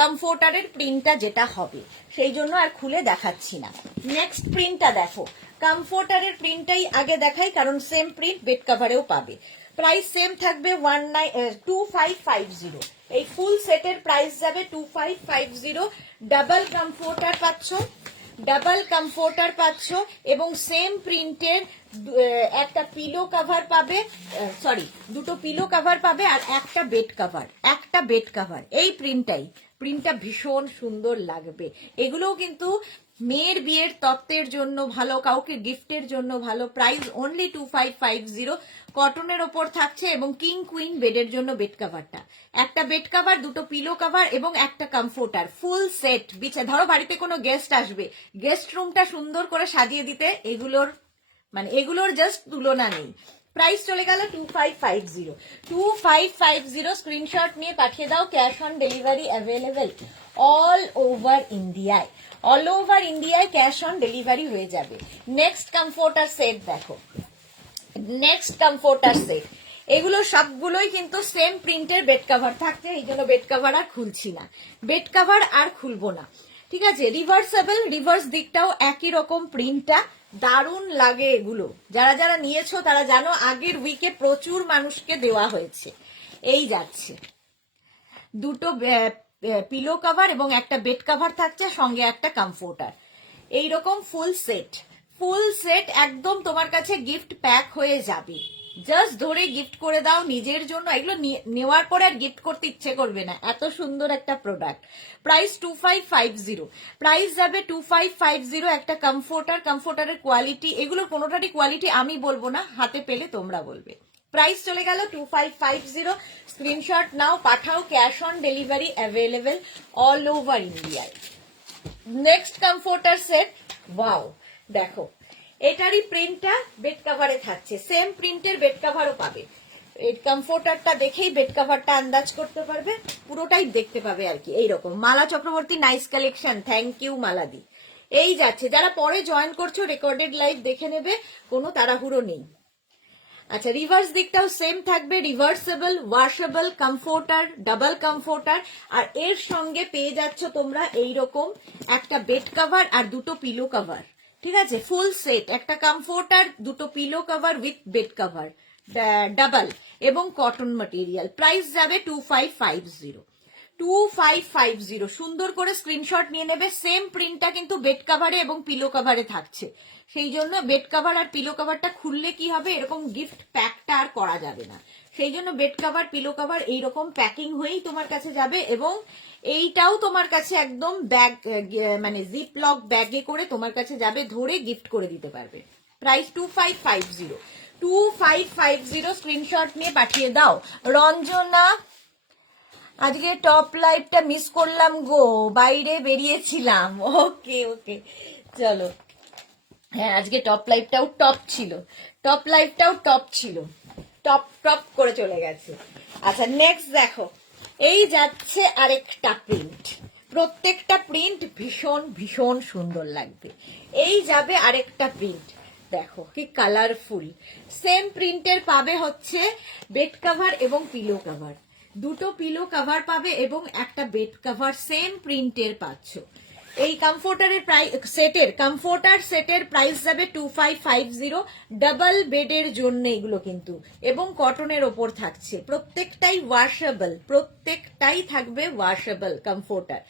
কমফোর্টারের প্রিন্টটা যেটা হবে, সেই জন্য আর খুলে দেখাচ্ছি না। নেক্সট প্রিন্টটা দেখো, কমফোর্টারের প্রিন্টটাই আগে দেখাই, কারণ সেম প্রিন্ট বেড কভারেও পাবে। প্রাইস সেম থাকবে 2550। এই ফুল সেটের প্রাইস যাবে 2550। ডাবল কমফোর্টার পাচ্ছ, ডাবল কমফোর্টার পাচ্ছ, এবং সেম প্রিন্টের একটা পিলো কভার পাবে, সরি দুটো পিলো কভার পাবে, আর একটা বেড কভার, একটা বেড কভার। এই প্রিন্টটা ভীষণ সুন্দর লাগবে। এগুলোও কিন্তু মেয়ের বিয়ের তত্ত্বের জন্য ভালো, কাউকে গিফটের জন্য ভালো। Price only 2550। কটনের ওপর থাকছে, এবং কিং কুইন বেডের জন্য বেড কভারটা, একটা বেড কভার, দুটো পিলো কভার এবং একটা কমফোর্টার। ফুল সেট ধরো বাড়িতে কোনো গেস্ট আসবে, গেস্ট রুমটা সুন্দর করে সাজিয়ে দিতে এগুলোর জাস্ট তুলনা নেই। প্রাইস চলে গেল 2550। 2550 স্ক্রিনশট নিয়ে পাঠিয়ে দাও। Cash on delivery available all over ইন্ডিয়ায়, অল ওভার ইন্ডিয়ায় ক্যাশ অন ডেলিভারি হয়ে যাবে। নেক্সট কমফোর্টার সেট দেখো, নেক্সট কমফোর্টার সেট। এগুলো সবগুলোই কিন্তু সেম প্রিন্টের বেড কভার থাকছে, এই জন্য বেড কভার আর খুলছি না, বেড কভার আর খুলবো না। ঠিক আছে, রিভার্সেবল, রিভার্স দিকটাও একই রকম প্রিন্টটা। দারুণ লাগে এগুলো, যারা যারা নিয়েছো তারা জানো, আগের উইকে প্রচুর মানুষকে দেওয়া হয়েছে। এই যাচ্ছে দুটো পিলো কভার এবং একটা বেড কভার থাকছে, সঙ্গে একটা কমফোর্টার। এইরকম ফুল সেট, ফুল সেট একদম তোমার কাছে গিফট প্যাক হয়ে যাবে। জাস্ট ধরে গিফট করে দাও নিজের জন্য, এগুলো নেওয়ার পরে আর গিফট করতে ইচ্ছে করবে না, এত সুন্দর একটা প্রোডাক্ট। প্রাইস 2550। প্রাইস যাবে 2550। একটা কমফোর্টার, কমফোর্টারের কোয়ালিটি, এগুলো কোনোটারই কোয়ালিটি আমি বলবো না, হাতে পেলে তোমরা বলবে। প্রাইস চলে গেল 2550। Screenshot now, Pathao. Cash on delivery available all over ইন্ডিয়ায়। নেক্সট কমফোর্টার সেট, ওয়াও দেখো, এটারই প্রিন্টটা বেড কভারে থাকছে, সেম প্রিন্টের বেড কভারও পাবে। এই কমফোর্টারটা দেখেই বেড কভারটা আন্দাজ করতে পারবে, পুরোটাই দেখতে পাবে আর কি। এইরকম Mala Chakraborty, nice collection, thank you মালাদি। এই যাচ্ছে, যারা পরে জয়েন করছো রেকর্ডেড লাইভ দেখে নেবে, কোনো তাড়াহুড়ো নেই। আচ্ছা রিভার্স দিকটাও সেম থাকবে, reversible, washable comforter, double comforter, আর এর সঙ্গে পেয়ে যাচ্ছ তোমরা এইরকম একটা বেড কভার আর দুটো পিলো কভার। ঠিক আছে, ফুল সেট, একটা কমফোর্টার, দুটো pillow cover with bed cover, double, এবং কটন ম্যাটেরিয়াল। প্রাইস যাবে 2550। 2550 সুন্দর করে স্ক্রিনশট নিয়ে নেবে। সেম প্রিন্টটা কিন্তু বেড কাভারে এবং পিলো কাভারে থাকছে, সেই জন্য বেড কাভার আর পিলো কাভারটা খুললে কি হবে, এরকম গিফট প্যাকটা আর করা যাবে না। সেই জন্য বেড কাভার পিলো কাভার এইরকম প্যাকিং হয়েই তোমার কাছে যাবে, এবং এইটাও তোমার কাছে একদম ব্যাগ মানে জিপ লক ব্যাগে করে তোমার কাছে যাবে, ধরে গিফট করে দিতে পারবে। প্রাইস 2550 স্ক্রিনশট নিয়ে পাঠিয়ে দাও। রঞ্জনা, আজকে টপ লাইভটা মিস করলাম গো, বাইরে বেরিয়েছিলাম। ওকে ওকে, চলো। হ্যাঁ, আজকে টপ লাইভটাও টপ ছিল, টপ লাইভটাও টপ ছিল, টপ টপ করে চলে গেছে। আচ্ছা, নেক্সট দেখো, এই যাচ্ছে আরেকটা প্রিন্ট। প্রত্যেকটা প্রিন্ট ভীষণ ভীষণ সুন্দর লাগবে। এই যাবে আরেকটা প্রিন্ট, দেখো কি কালারফুল। সেম প্রিন্টের পাবে হচ্ছে বেড কভার এবং পিলো কভার, দুটো পিলো কভার পাবে এবং একটা বেড কভার সেম প্রিন্টের পাচ্ছ। এই কমফোর্টারের কমফোর্টার সেটের প্রাইস যাবে 2550, ডাবল বেডের জন্য এগুলো কিন্তু, এবং কটনের ওপর থাকছে। প্রত্যেকটাই ওয়াশেবল, প্রত্যেকটাই থাকবে ওয়াশেবল কমফোর্টার,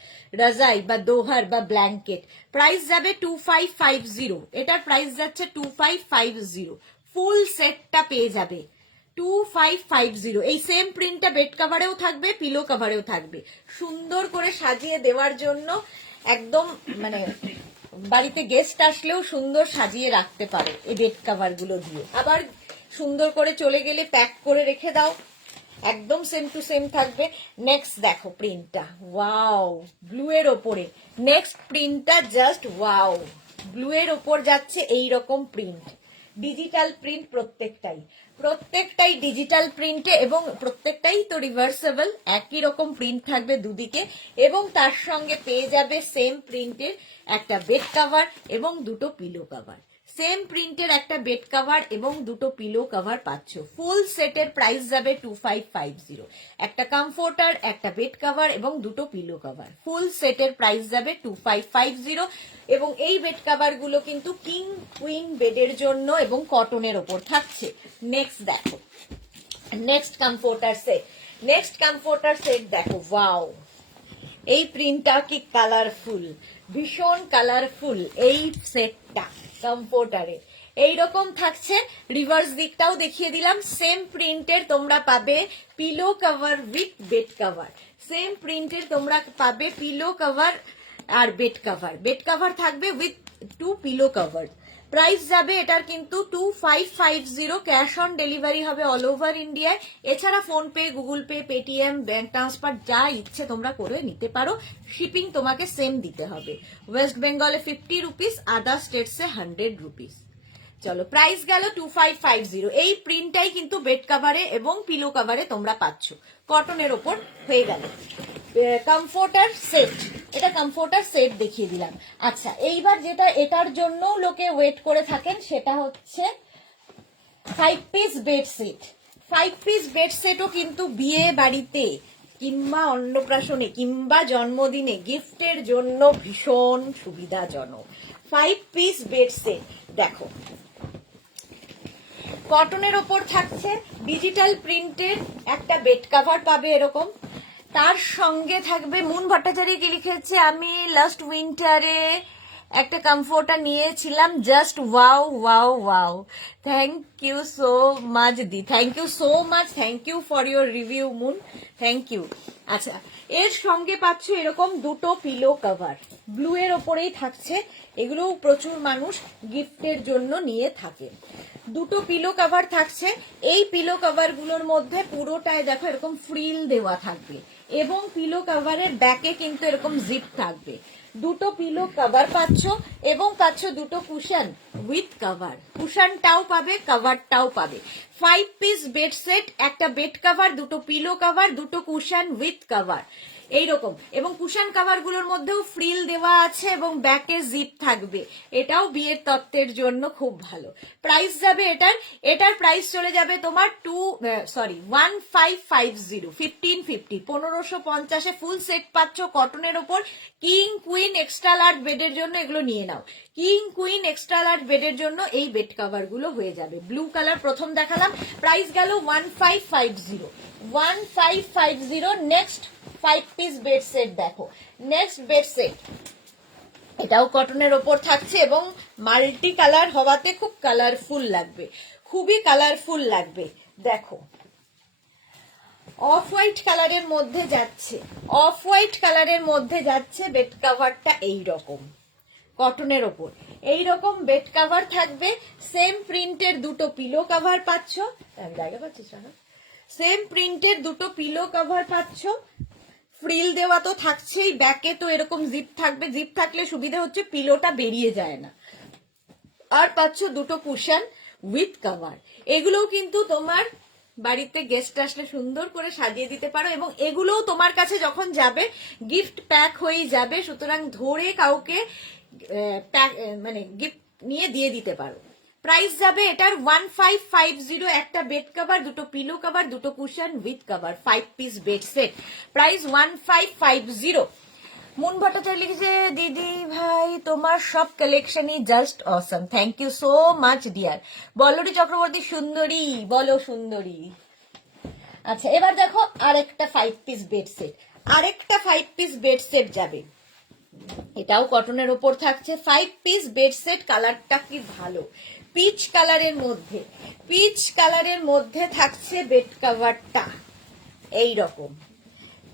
রাজাই বা দোহার বা ব্ল্যাঙ্কেট। প্রাইস যাবে 2550, এটার প্রাইস যাচ্ছে 2550। ফুল সেটটা পেয়ে যাবে 2550। এই সেম প্রিন্টটা বেড কভারেও থাকবে, পিলো কভারেও থাকবে। সুন্দর করে সাজিয়ে দেওয়ার জন্য একদম মানে বাড়িতে গেস্ট আসলেও সুন্দর সাজিয়ে রাখতে পারো এই বেড কভার গুলো দিয়ে। আবার সুন্দর করে চলে গেলে প্যাক করে রেখে দাও, একদম সেম টু সেম থাকবে। নেক্সট দেখো প্রিন্টটা, ওয়াও, ব্লু এর ওপরে। নেক্সট প্রিন্টটা জাস্ট ওয়াও, ব্লু এর ওপর যাচ্ছে এইরকম প্রিন্ট, ডিজিটাল প্রিন্ট। প্রত্যেকটাই ডিজিটাল প্রিন্টে, এবং প্রত্যেকটাই তো রিভার্সেবল, একই রকম প্রিন্ট থাকবে দুদিকে, এবং তার সঙ্গে পেয়ে যাবে সেম প্রিন্টের একটা বেড কভার এবং দুটো পিলো কভার। সেম প্রিন্টের একটা বেড কভার এবং দুটো পিলো কভার পাচ্ছ। ফুল সেটের প্রাইস যাবে 2550, একটা কমফোর্টার, একটা বেড কভার এবং দুটো পিলো কভার। ফুল সেটের প্রাইস যাবে 2550, এবং এই বেড কভার গুলো কিন্তু কিং কুইন বেডের জন্য এবং কটনের ওপর থাকছে। নেক্সট দেখো, নেক্সট কমফোর্টার সেট দেখো, ওয়াও, এই প্রিন্টটা কি কালারফুল, ভীষণ কালারফুল এই সেটটা কমফোর্টারে। এইরকম থাকছে, রিভার্স দিকটাও দেখিয়ে দিলাম। সেম প্রিন্টের তোমরা পাবে pillow cover with bed cover, same প্রিন্টের তোমরা পাবে পিলো কভার আর বেড কভার থাকবে উইথ 2 পিলো কভার। প্রাইস যাবে এটার কিন্তু 2550, ক্যাশ অন ডেলিভারি হবে অল ওভার ইন্ডিয়ায়। এছাড়া phone pay, Google pay, Paytm, bank transfer যা ইচ্ছে তোমরা করে নিতে পারো, শিপিং তোমাকে সেম দিতে হবে। ওয়েস্ট বেঙ্গলে 50 রুপিস, আদার স্টেটসে 100 রুপিস। চলো, প্রাইস গেল 2550। এই প্রিন্টটাই কিন্তু বেড কভারে এবং পিলো কভারে তোমরা পাচ্ছ, কটনের ওপর হয়ে গেল। কমফোর্টার সেট, এটা কমফোর্টার সেট দেখিয়ে দিলাম। আচ্ছা, এইবার যেটা এটার জন্য লোকে ওয়েট করে থাকেন সেটা হচ্ছে 5 piece bed set. 5 piece bed সেটও কিন্তু বিয়ে বাড়িতে কিংবা অন্নপ্রাশনে কিংবা জন্মদিনে গিফটের জন্য ভীষণ সুবিধাজনক। 5 পিস বেড সেট দেখো, কটনের ওপর থাকছে, ডিজিটাল প্রিন্টের একটা বেড কভার পাবে এরকম, তার সঙ্গে থাকবে মুন ভট্টাচার্য কি লিখেছে, আমি লাস্ট উইন্টারে একটা কমফোর্টার নিয়েছিলাম, just wow wow wow. Thank you so much দি, thank you so much, thank you for your review Moon, thank you. আচ্ছা, এর সঙ্গে পাচ্ছ এরকম দুটো পিলো কভার, ব্লু এর ওপরেই থাকছে। এগুলো প্রচুর মানুষ গিফটের জন্য নিয়ে থাকে। দুটো পিলো কভার থাকছে, এই পিলো কভার গুলোর মধ্যে পুরোটায় দেখো এরকম ফ্রিল দেওয়া থাকবে, এবং পিলো কভারের ব্যাকে কিন্তু এরকম জিপ থাকবে। দুটো পিলো কভার পাচ্ছ এবং পাচ্ছ দুটো কুশন উইথ কভার, কুশনটাও পাবে, কভারটাও পাবে। 5 পিস বেড সেট, একটা বেড কভার, দুটো পিলো কভার, দুটো কুশন উইথ কভার এইরকম, এবং কুশন কভার গুলোর মধ্যেও ফ্রিল দেওয়া আছে এবং ব্যাকে জিপ থাকবে। এটাও বিয়ের তত্ত্বের জন্য খুব ভালো। প্রাইস যাবে এটার প্রাইস চলে যাবে তোমার 1550, 1550 ফুল সেট পাচ্ছ কটনের ওপর। কিং কুইন এক্সট্রা লার্জ বেডের জন্য এগুলো নিয়ে নাও, কিং কুইন এক্সট্রা লার্জ বেডের জন্য এই বেড কভার গুলো হয়ে যাবে। ব্লু কালার প্রথম দেখালাম, প্রাইস গেল 1550। নেক্সট 5 পিস বেড সেট দেখো। নেক্সট বেড সেট, এটাও কটনের ওপর থাকছে এবং মাল্টি কালার হওয়াতে খুব কালারফুল লাগবে, খুবই কালারফুল লাগবে। দেখো অফ হোয়াইট কালারের মধ্যে যাচ্ছে, অফ হোয়াইট কালারের মধ্যে যাচ্ছে বেড কাভারটা এইরকম কটনের ওপর। এইরকম বেড কাভার থাকবে, সেম প্রিন্টের দুটো পিলো কাভার পাচ্ছ, জায়গা পাচ্ছিস না, সেম প্রিন্টের দুটো পিলো কাভার পাচ্ছ। ফ্রিল দেওয়া তো থাকছেই, ব্যাকে তো এরকম জিপ থাকবে, জিপ থাকলে সুবিধা হচ্ছে পিলোটা বেরিয়ে যায় না। আর পাচ্ছ দুটো কুশন উইথ কভার। এগুলোও কিন্তু তোমার বাড়িতে গেস্ট আসলে সুন্দর করে সাজিয়ে দিতে পারো এবং এগুলোও তোমার কাছে যখন যাবে গিফট প্যাক হয়ে যাবে, সুতরাং ধরে কাউকে মানে গিফট নিয়ে দিয়ে দিতে পারো। প্রাইস যাবে এটার 1550, একটা বেড কভার, দুটো পিলো কভার, দুটো cushion with cover, 5 piece bed set, price 1550। Moon Bhattacharya লিখেছে, দিদি ভাই তোমার সব কালেকশনই just awesome, thank you so much dear. Ballari Chakraborty সুন্দরী, বলো সুন্দরী। আচ্ছা এবার দেখো আরেকটা 5 পিস বেড সেট, আরেকটা 5 পিস বেড সেট যাবে, এটাও কটনের ওপর থাকছে। 5 পিস বেড সেট, কালারটা কি ভালো, পিচ কালারের মধ্যে, পিচ কালারের মধ্যে থাকছে বেড কভারটা এইরকম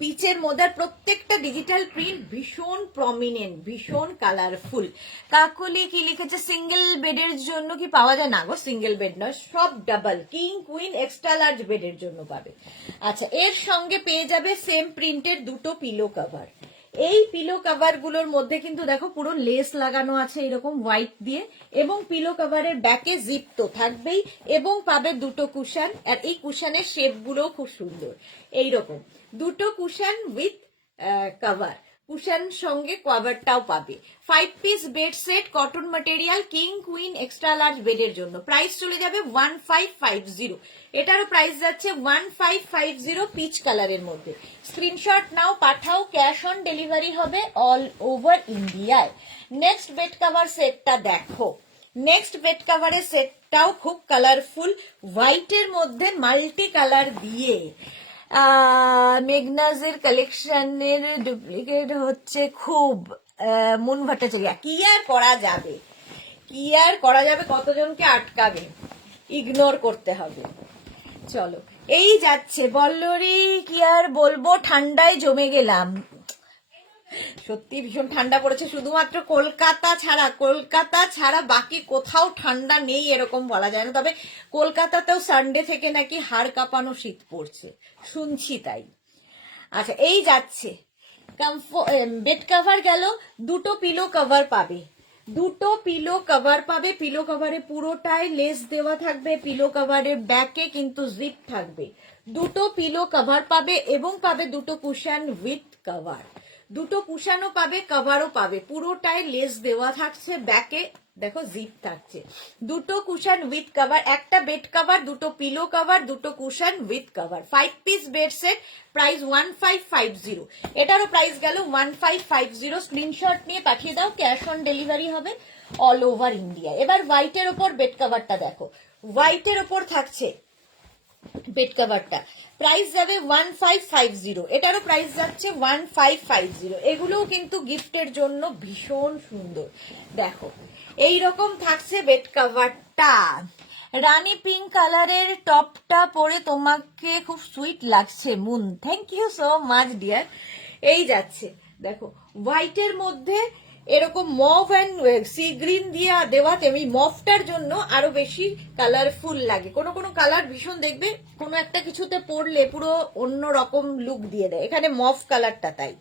পিচের মধ্যে, প্রত্যেকটা ডিজিটাল প্রিন্ট ভীষণ প্রমিনেন্ট, ভীষণ কালারফুল। কাকলি কি লিখেছে, সিঙ্গেল বেডের জন্য কি পাওয়া যায়? না গো, সিঙ্গেল বেড নয়, সব double, king queen extra large বেডের জন্য পাবে। আচ্ছা এর সঙ্গে পেয়ে যাবে সেম প্রিন্টের দুটো পিলো কভার। এই পিলো কভার গুলোর মধ্যে কিন্তু দেখো পুরো লেস লাগানো আছে এরকম হোয়াইট দিয়ে, এবং পিলো কভারের ব্যাকে জিপ তো থাকবেই, এবং পাবে দুটো কুশন। আর এই কুশনের শেপ গুলো খুব সুন্দর, এইরকম দুটো কুশন উইথ কভার, কুশন সঙ্গে কভারটাও পাবে। 5 piece bed set, cotton material, king queen extra large বেডের জন্য। প্রাইস চলে যাবে 1550, এটারও প্রাইস যাচ্ছে 1550 পিচ কালারের মধ্যে। Screenshot now, Pathao, cash on delivery হবে অল ওভার ইন্ডিয়ায়। নেক্সট বেড কভার সেটটা দেখো, নেক্সট বেড কভারের সেটটাও খুব কালারফুল, হোয়াইটের মধ্যে মাল্টি কালার দিয়ে। মেঘনাজের কালেকশনের ডুপ্লিকেট হচ্ছে খুব, মুন ভট্টাচার্য, কি আর করা যাবে, কি আর করা যাবে, কতজনকে আটকাবে, ইগনোর করতে হবে। চলো এই যাচ্ছে বল্লরী, কি আর বলবো, ঠান্ডায় জমে গেলাম, সত্যি ভীষণ ঠান্ডা পড়েছে, শুধুমাত্র কলকাতা ছাড়া, কলকাতা ছাড়া বাকি কোথাও ঠান্ডা নেই এরকম বলা যায় না, তবে কলকাতাতেও সানডে থেকে নাকি হাড় কাঁপানো শীত পড়ছে, শুনছি তাই। আচ্ছা এই যাচ্ছে বেড কভার গেল, দুটো পিলো কভার পাবে, দুটো পিলো কভার পাবে, পিলো কভারে পুরোটাই লেস দেওয়া থাকবে, পিলো কভারের ব্যাকে কিন্তু জিপ থাকবে, দুটো পিলো কভার পাবে এবং পাবে দুটো কুশন উইথ কভার, দুটো কুশনও পাবে, কভারও পাবে, পুরোটাই লেস দেওয়া থাকছে, ব্যাকে দেখো জিপ থাকছে, দুটো কুশন উইথ কভার, একটা বেড কভার, দুটো পিলো কভার, দুটো cushion with cover, 5 piece bed set, price 1550। এটারও প্রাইস গেল 1550। স্ক্রিনশট নিয়ে পাঠিয়ে দাও, ক্যাশ অন ডেলিভারি হবে অল ওভার ইন্ডিয়া। এবার হোয়াইটের ওপর বেড কভারটা দেখো, হোয়াইটের ওপর থাকছে বেড কভারটা, প্রাইস যাবে 1550, এটারও প্রাইস যাচ্ছে 1550। এগুলোও কিন্তু গিফটের জন্য ভীষণ সুন্দর। দেখো এইরকম থাকছে বেড কভারটা, রানী পিঙ্ক কালারের টপটা পরে তোমাকে খুব সুইট লাগছে Moon, thank you so much dear. এই যাচ্ছে দেখো হোয়াইটের মধ্যে এরকম মভ অ্যান্ড সি গ্রিন দিয়ে দেওয়া, তেমনি মফটার জন্য আরো বেশি কালারফুল লাগে, কোনো কোনো কালার ভীষণ দেখবে কোনো একটা কিছুতে পরলে পুরো অন্য রকম লুক দিয়ে দেয়, এখানে মফ কালারটা তাই।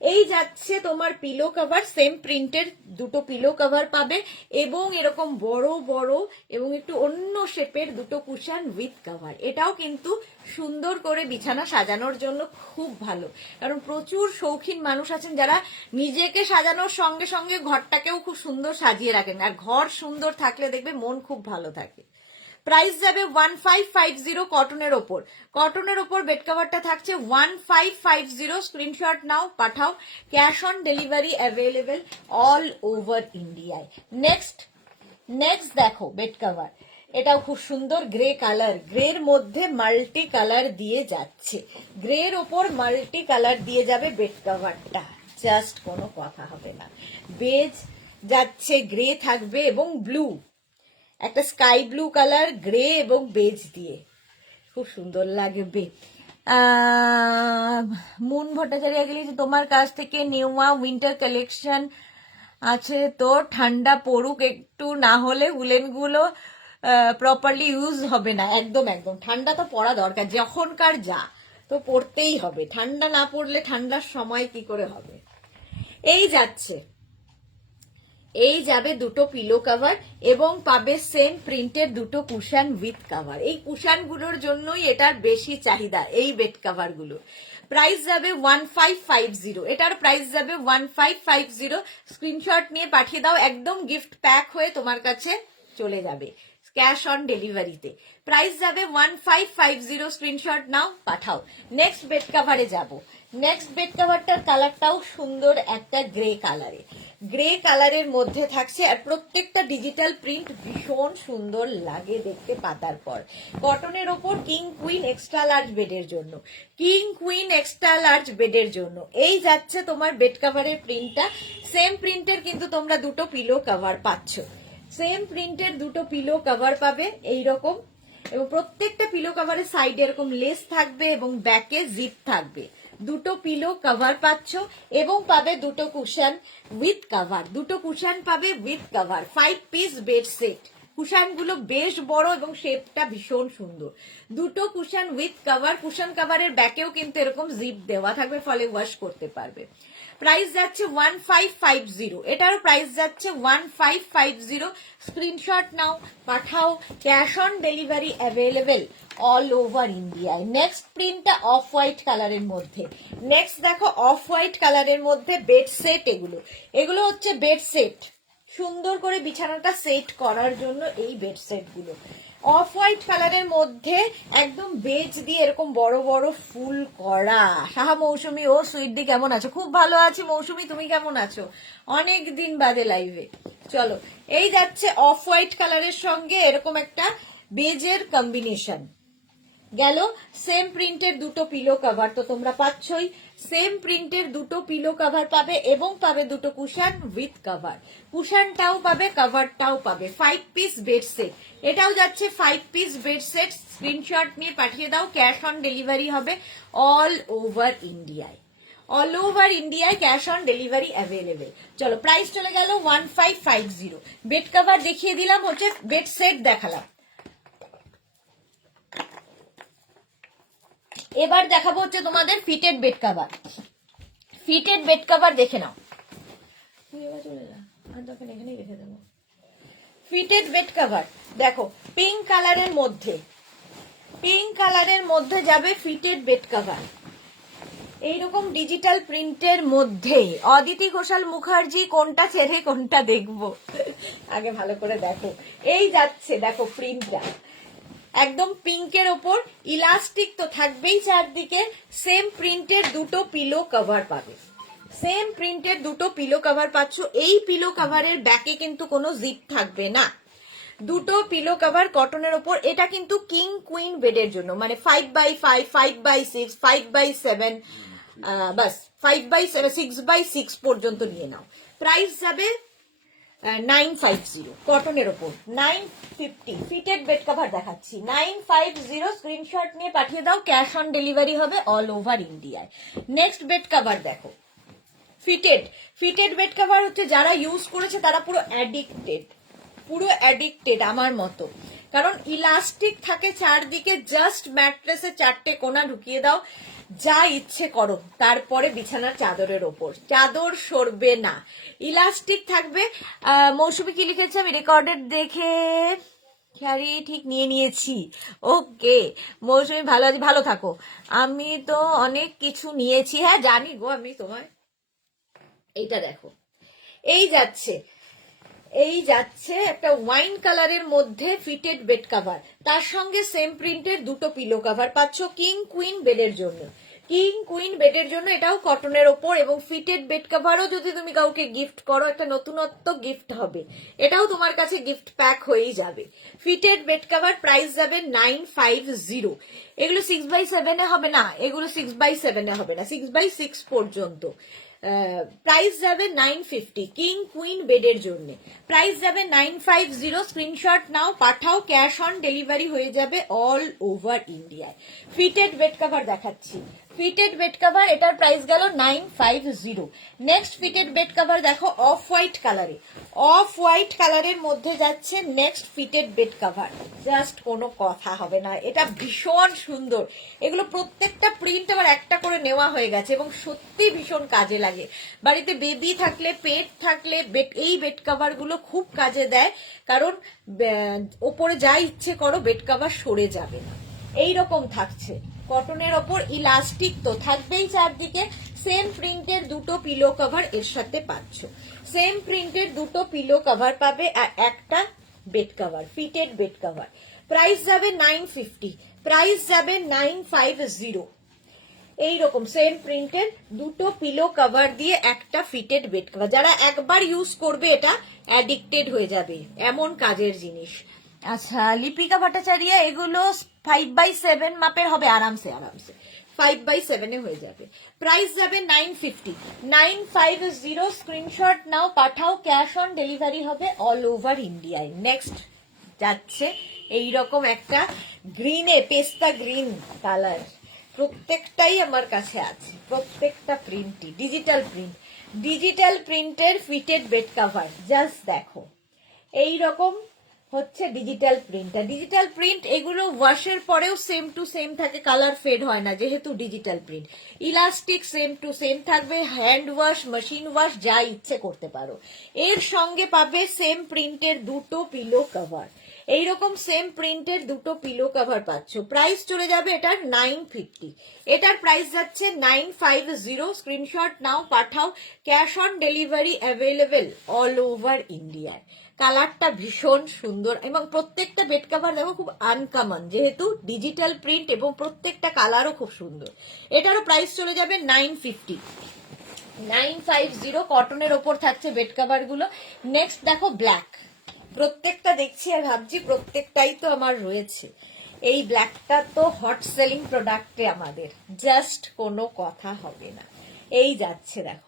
এই যাচ্ছে তোমার পিলো কভার, সেম প্রিন্টের দুটো পিলো কভার পাবে এবং এরকম বড় বড় এবং একটু অন্য শেপের দুটো কুশন উইথ কভার। এটাও কিন্তু সুন্দর করে বিছানা সাজানোর জন্য খুব ভালো, কারণ প্রচুর শৌখিন মানুষ আছেন যারা নিজেকে সাজানোর সঙ্গে সঙ্গে ঘরটাকেও খুব সুন্দর সাজিয়ে রাখেন, আর ঘর সুন্দর থাকলে দেখবে মন খুব ভালো থাকে। প্রাইস যাবে 1550, কটনের ওপর, কটনের ওপর বেড কভারটা থাকছে 1550। Screenshot now, Pathao, cash on delivery available all over ইন্ডিয়ায়। নেক্সট দেখো বেড কভার, এটাও খুব সুন্দর গ্রে কালার, গ্রের মধ্যে মাল্টি কালার দিয়ে যাচ্ছে, গ্রের ওপর মাল্টি কালার দিয়ে যাবে বেড কভারটা, জাস্ট কোনো কথা হবে না। বেজ যাচ্ছে, গ্রে থাকবে এবং ব্লু, একটা স্কাই ব্লু কালার গ্রে এবং বেজ দিয়ে খুব সুন্দর লাগবে। মুন ভট্টাচার্য গেলি যে তোমার কাছ থেকে নেওয়া উইন্টার কালেকশন আছে, তো ঠান্ডা পড়ুক একটু, না হলে উলেন গুলো প্রপারলি ইউজ হবে না। একদম একদম ঠান্ডা তো পড়া দরকার, যখনকার যা তো পড়তেই হবে, ঠান্ডা না পড়লে ঠান্ডার সময় কি করে হবে। এই যাচ্ছে, এই যাবে দুটো পিলো কভার এবং পাবে সেম প্রিন্টের দুটো কুশন উইথ কভার। এই কুশন গুলোর জন্যই এটার বেশি চাহিদা, এই বেড কভার গুলো। প্রাইস যাবে 1550, এটার প্রাইস যাবে 1550। স্ক্রিনশট নিয়ে পাঠিয়ে দাও, একদম গিফট প্যাক হয়ে তোমার কাছে চলে যাবে ক্যাশ অন ডেলিভারিতে। প্রাইস যাবে 1550, স্ক্রিনশট নাও, পাঠাও। নেক্সট বেড কভারে যাব। নেক্সট বেড কভারটার কালারটাও সুন্দর, একটা গ্রে কালারে, গ্রে কালারের মধ্যে থাকছে, আর প্রত্যেকটা ডিজিটাল প্রিন্ট ভীষণ সুন্দর লাগে দেখতে পাতার পর। কটনের ওপর কিং কুইন এক্সট্রা লার্জ বেডের জন্য, কিং কুইন এক্সট্রা লার্জ বেডের জন্য এই যাচ্ছে তোমার বেড কভারের প্রিন্টটা। সেম প্রিন্টের কিন্তু তোমরা দুটো পিলো কভার পাচ্ছ, সেম প্রিন্টের দুটো পিলো কভার পাবে এইরকম, এবং প্রত্যেকটা পিলো কভারের সাইডে এরকম লেস থাকবে এবং ব্যাকে জিপ থাকবে। দুটো পিলো কভার পাচ্ছ এবং পাবে দুটো কুশন উইথ কভার, দুটো কুশন পাবে with cover. 5 piece bed set, cushion গুলো বেশ বড় এবং শেপটা ভীষণ সুন্দর। দুটো কুশন উইথ কভার, কুশন কভারের ব্যাকেও কিন্তু এরকম জিপ দেওয়া থাকবে, ফলে ওয়াশ করতে পারবে। প্রাইস যাচ্ছে 1550, এটারও প্রাইস যাচ্ছে 1550। Screenshot now, Pathao, cash on delivery available all over ইন্ডিয়ায়। নেক্সট প্রিন্টটা অফ হোয়াইট কালারের মধ্যে। নেক্সট দেখো অফ হোয়াইট কালারের মধ্যে বেড সেট, এগুলো এগুলো হচ্ছে বেড সেট, সুন্দর করে বিছানাটা সেট করার জন্য এই বেড সেট গুলো। অফ হোয়াইট কালারের মধ্যে একদম বেজ দিয়ে এরকম বড় বড় ফুল করা। সাহা মৌসুমী ও সুইটদি কেমন আছো? খুব ভালো আছি মৌসুমী, তুমি কেমন আছো? অনেক দিন বাদে লাইভে। চলো, এই যাচ্ছে অফ হোয়াইট কালারের সঙ্গে এরকম একটা বেজের কম্বিনেশন গেল। সেম প্রিন্টের দুটো পিলো কভার তো তোমরা পাচ্ছই, সেম প্রিন্টের দুটো পিলো কভার পাবে এবং পাবে দুটো কুশন উইথ কভার, কুশনটাও পাবে কভারটাও পাবে। 5 পিস বেড সেট, এটাও যাচ্ছে 5 পিস বেড সেট। স্ক্রিনশট নিয়ে পাঠিয়ে দাও, ক্যাশ অন ডেলিভারি হবে অল ওভার ইন্ডিয়ায়, অল ওভার ইন্ডিয়ায় ক্যাশ অন ডেলিভারি অ্যাভেলেবেল। চলো, প্রাইস চলে গেল 1550। বেড কভার দেখিয়ে দিলাম, হচ্ছে বেড সেট দেখালাম। এবার দেখাবো হচ্ছে তোমাদের fitted bed cover. Fitted bed cover দেখে নাও, এখানেই রেখে দেবো। ফিটেড বেড কভার দেখো, পিঙ্ক কালারের মধ্যে, পিঙ্ক কালারের মধ্যে যাবে ফিটেড বেড কভার, এইরকম ডিজিটাল প্রিন্টের মধ্যে। অদিতি ঘোষাল মুখার্জি, কোনটা ছেড়ে কোনটা দেখবো? আগে ভালো করে দেখো, এই যাচ্ছে দেখো প্রিন্টটা একদম পিঙ্কের ওপর, ইলাস্টিক তো থাকবেই চারদিকে। সেম প্রিন্টের দুটো পিলো কভার পাবে, সেম প্রিন্টের দুটো পিলো কভার পাচ্ছ। এই পিলো কভারের ব্যাকে কিন্তু কোনো জিপ থাকবে না, দুটো পিলো কভার কটনের ওপর। এটা কিন্তু কিং কুইন বেডের জন্য, মানে 5x5, 5x6, 5x7, বাস 5x7, 6x6 পর্যন্ত নিয়ে নাও। প্রাইস যাবে 950 কটনের ওপর, 950। ফিটেড বেড কভার দেখাচ্ছি 950। স্ক্রিনশট নিয়ে পাঠিয়ে দাও, ক্যাশ অন ডেলিভারি হবে অল ওভার ইন্ডিয়ায়। নেক্সট বেড কভার দেখো, ফিটেড। ফিটেড বেড কভার হচ্ছে যারা ইউজ করেছে তারা পুরো অ্যাডিক্টেড, পুরো অ্যাডিক্টেড আমার মতো, কারণ ইলাস্টিক থাকে চারদিকে, জাস্ট ম্যাট্রেসে চারটে কোণা ঢুকিয়ে দাও, যা ইচ্ছে করো, তারপরে বিছানার চাদরের ওপর, চাদর সরবে না, ইলাস্টিক থাকবে। মৌসুমী কি লিখেছে আমি রেকর্ডেড দেখে শাড়ি ঠিক নিয়ে নিয়েছি। ওকে মৌসুমী, ভালো আছি, ভালো থাকো। আমি তো অনেক কিছু নিয়েছি, হ্যাঁ জানি গো আমি তোমায়। এইটা দেখো, এই যাচ্ছে, এই যাচ্ছে একটা ওয়াইন কালারের মধ্যে ফিটেড বেড কভার, তার সঙ্গে সেম প্রিন্টের দুটো পিলো কভার পাচ্ছ কিং কুইন বেডের জন্য। কিং কুইন বেডের জন্য এটাও কটনের ওপর, এবং ফিটেড বেড কভারও যদি তুমি কাউকে গিফট করো একটা নতুনত্ব গিফট হবে, এটাও তোমার কাছে গিফট প্যাক হয়েই যাবে। ফিটেড বেড কভার প্রাইস যাবে 950। এগুলো 6x7 হবে না, এগুলো 6x7 হবে না, 6x6 পর্যন্ত। প্রাইস যাবে 950 কিং কুইন বেডের জন্য। প্রাইস যাবে 950। Screenshot now, Pathao, cash on delivery হয়ে যাবে অল ওভার ইন্ডিয়ায়। ফিটেড বেড কভার দেখাচ্ছি, ফিটেড বেড কভার, এটার প্রাইস গেল 950। নেক্সট ফিটেড বেড কভার দেখো অফ হোয়াইট কালারে, অফ হোয়াইট কালারের মধ্যে যাচ্ছে next fitted bed cover. Just কোনো কথা হবে না, এটা ভীষণ সুন্দর। এগুলো প্রত্যেকটা প্রিন্ট আমার একটা করে নেওয়া হয়ে গেছে এবং সত্যি ভীষণ কাজে লাগে। বাড়িতে বেবি থাকলে, পেট থাকলে এই বেড কভার গুলো খুব কাজে দেয়, কারণ ওপরে যা ইচ্ছে করো বেড কভার সরে যাবে না। এইরকম থাকছে কটনের ওপর, ইলাস্টিক তো থাকবেই চারদিকে। সেম প্রিন্টের দুটো পিলো কভার এর সাথে পাচ্ছ, সেম প্রিন্টের দুটো পিলো কভার পাবে আর একটা bed cover, fitted bed cover. Price যাবে 950, প্রাইস যাবে 950। এইরকম সেম প্রিন্টের দুটো পিলো কভার দিয়ে একটা ফিটেড বেড কভার। যারা একবার ইউজ করবে এটা অ্যাডিক্টেড হয়ে যাবে, এমন কাজের জিনিস। আচ্ছা লিপিকা ভট্টাচার্য, এগুলো 5x7 মাপের হবে, আরামসে আরামসে 5x7 হয়ে যাবে। প্রাইস যাবে 950, 950। Screenshot now, Pathao, cash on delivery হবে অল ওভার ইন্ডিয়ায়। নেক্সট যাচ্ছে এইরকম একটা গ্রিনে, পেস্তা গ্রিন কালার, প্রত্যেকটাই আমার কাছে আছে, প্রত্যেকটা প্রিন্টই ডিজিটাল প্রিন্ট, ডিজিটাল প্রিন্টের ফিটেড বেড কভার। জাস্ট দেখো এইরকম হচ্ছে ডিজিটাল প্রিন্ট। ডিজিটাল প্রিন্ট এগুলো ওয়াশের পরেও সেম টু সেম থাকে, কালার ফেড হয় না যেহেতু digital print. Elastic same to same থাকবে, হ্যান্ড ওয়াশ, মেশিন ওয়াশ যা ইচ্ছে করতে পারো। এর সঙ্গে পাবে সেম প্রিন্টের দুটো পিলো কভার, এইরকম সেম প্রিন্টের দুটো পিলো কভার পাচ্ছ। প্রাইস চলে যাবে এটার 950, এটার প্রাইস যাচ্ছে 950। Screenshot now, Pathao, cash on delivery available all over ইন্ডিয়ায়। কালারটা ভীষণ সুন্দর এবং প্রত্যেকটা বেড কভার দেখো খুব আনকমন, যেহেতু ডিজিটাল প্রিন্ট এবং প্রত্যেকটা কালারও খুব সুন্দর। এটারও প্রাইস চলে যাবে 950, 950। কটনের ওপর থাকছে বেড কভার গুলো। নেক্সট দেখো ব্ল্যাক, প্রত্যেকটা দেখছি আর ভাবছি প্রত্যেকটাই তো আমার রয়েছে। এই ব্ল্যাকটা তো হট সেলিং প্রোডাক্টে আমাদের, জাস্ট কোনো কথা হবে না। এই যাচ্ছে দেখো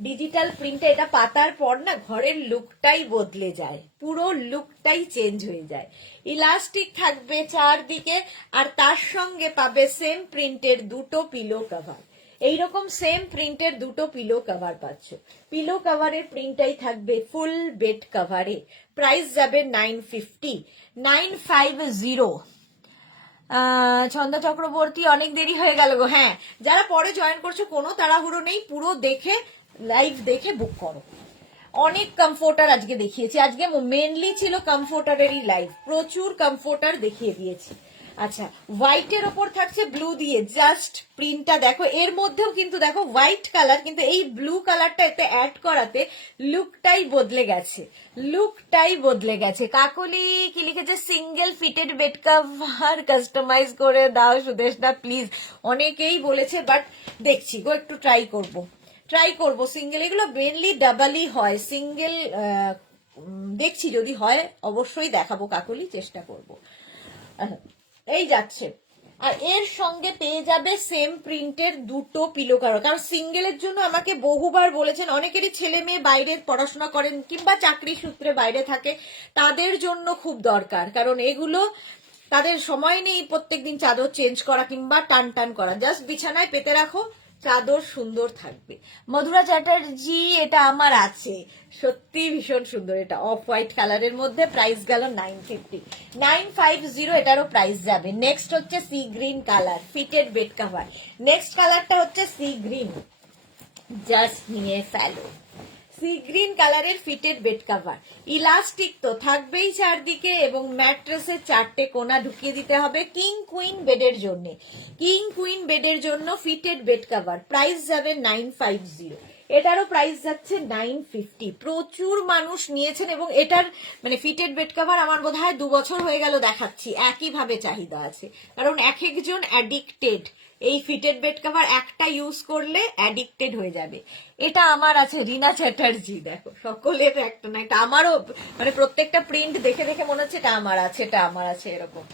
ডিজিটাল প্রিন্টে, এটা পাতার পর না ঘরের লুকটাই বদলে যায়, পুরো লুকটাই চেঞ্জ হয়ে যায়। ইলাস্টিক থাকবে চারদিকে আর তার সঙ্গে পাবে সেম প্রিন্টের দুটো পিলো কভার। এইরকম সেম প্রিন্টের দুটো পিলো কভার পাচ্ছ। পিলো কভারের প্রিন্টটাই থাকবে ফুল বেড কভারে। প্রাইস যাবে 950, 950। ছন্দা চক্রবর্তী, অনেক দেরি হয়ে গেল গো। হ্যাঁ, যারা পরে জয়েন করছো কোনো তাড়াহুড়ো নেই, পুরো দেখে লাইভ দেখে বুক করো। অনেক কমফোর্টার আজকে দেখিয়েছি, আজকে মেনলি ছিল কমফোর্টারেরই লাইভ, প্রচুর কমফোর্টার দেখিয়ে দিয়েছি। আচ্ছা হোয়াইটের ওপর থাকছে ব্লু দিয়ে, জাস্ট প্রিন্টটা দেখো, এর মধ্যেও কিন্তু দেখো হোয়াইট কালার, কিন্তু এই ব্লু কালারটা এতে অ্যাড করাতে লুকটাই বদলে গেছে, লুকটাই বদলে গেছে। কাকলি কি লিখেছে, single fitted bed cover customise করে দাও সুদেশনা প্লিজ। অনেকেই বলেছে, বাট দেখছি গো, একটু ট্রাই করবো সিঙ্গেল, এগুলো মেনলি ডাবলই হয়, সিঙ্গেল দেখছি যদি হয় অবশ্যই দেখাবো কাকুলি, চেষ্টা করব। এই যাচ্ছে, আর এর সঙ্গে পেয়ে যাবে সেম প্রিন্টের দুটো পিলো কভার। কারণ সিঙ্গেলের জন্য আমাকে বহুবার বলেছেন, অনেকেরই ছেলে মেয়ে বাইরে পড়াশোনা করেন কিংবা চাকরি সূত্রে বাইরে থাকে, তাদের জন্য খুব দরকার, কারণ এগুলো তাদের সময় নেই প্রত্যেকদিন চাদর চেঞ্জ করা কিংবা টান টান করা, জাস্ট বিছানায় পেতে রাখো, চাদর সুন্দর থাকবে। মধুরা চ্যাটার্জি, এটা আমার আছে, সত্যি ভীষণ সুন্দর, এটা অফ হোয়াইট কালারের মধ্যে। প্রাইস গেল 950, 950 এটারও প্রাইস যাবে। নেক্সট হচ্ছে sea green colour, fitted bed cover. Next কালারটা হচ্ছে সি গ্রিন, জাস্ট নিয়ে ফেলো। সি গ্রিন কালারের ফিটেড বেড কভার, ইলাস্টিক তো থাকবেই চারদিকে এবং ম্যাট্রেসের চারটে কোনা ঢুকিয়ে দিতে হবে। কিং কুইন বেডের জন্য, কিং কুইন বেডের জন্য ফিটেড বেড কভার। প্রাইস যাবে 950, এটারও প্রাইস যাচ্ছে 950। প্রচুর মানুষ নিয়েছেন এবং এটার মানে ফিটেড বেড কভার আমার বোধহয় 2 বছর হয়ে গেল দেখাচ্ছি, একইভাবে চাহিদা আছে, কারণ এক একজন অ্যাডিক্টেড। এই ফিটেড বেড কভার একটা ইউজ করলে অ্যাডিক্টেড হয়ে যাবে। এটা আমার আছে, রিনা চ্যাটার্জি, দেখো সকলের একটা না, এটা আমারও, মানে প্রত্যেকটা প্রিন্ট দেখে দেখে মনে হচ্ছে এটা আমার আছে, এটা আমার আছে, এরকম।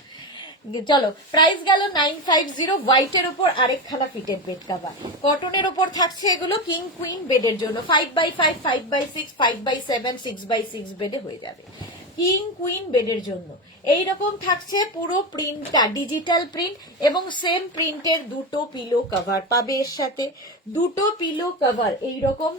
চলো, প্রাইস গেল 950। হোয়াইটের উপর আরেকখানা ফিটেড বেড কভার, কটনের উপর থাকছে এগুলো কিং কুইন বেডের জন্য, 5x5, 5x6, 5x7, 6x6 বেডে হয়ে যাবে, কিং কুইন বেডের জন্য। এইরকম থাকছে পুরো প্রিন্টটা, ডিজিটাল প্রিন্ট, এবং সেম প্রিন্টের দুটো পিলো কভার পাবে এর সাথে, দুটো পিলো কভার এইরকম,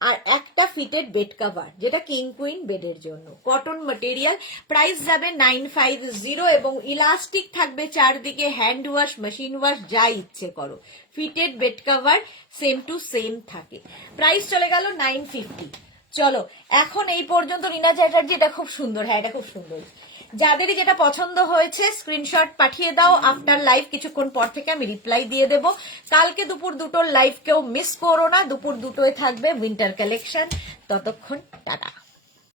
আর একটা ফিটেড বেড কভার যেটা কিং কুইন বেডের জন্য, কটন ম্যাটেরিয়াল। প্রাইস যাবে 950 এবং ইলাস্টিক থাকবে চারদিকে, হ্যান্ড ওয়াশ, মেশিন ওয়াশ, যা ইচ্ছে করো। Fitted bed cover same to same থাকে। প্রাইস চলে গেল 950। চলো, এখন এই পর্যন্ত রিনা চ্যাটার্জি, এটা খুব সুন্দর, হ্যাঁ এটা খুব সুন্দর। যাদেরই যেটা পছন্দ হয়েছে স্ক্রিনশট পাঠিয়ে দাও, আফটার লাইভ কিছুক্ষণ পর থেকে আমি রিপ্লাই দিয়ে দেব। কালকে দুপুর 2টোর লাইভ কেউ মিস করো না, দুপুর 2টোয় থাকবে উইন্টার কালেকশন। ততক্ষণ টাটা।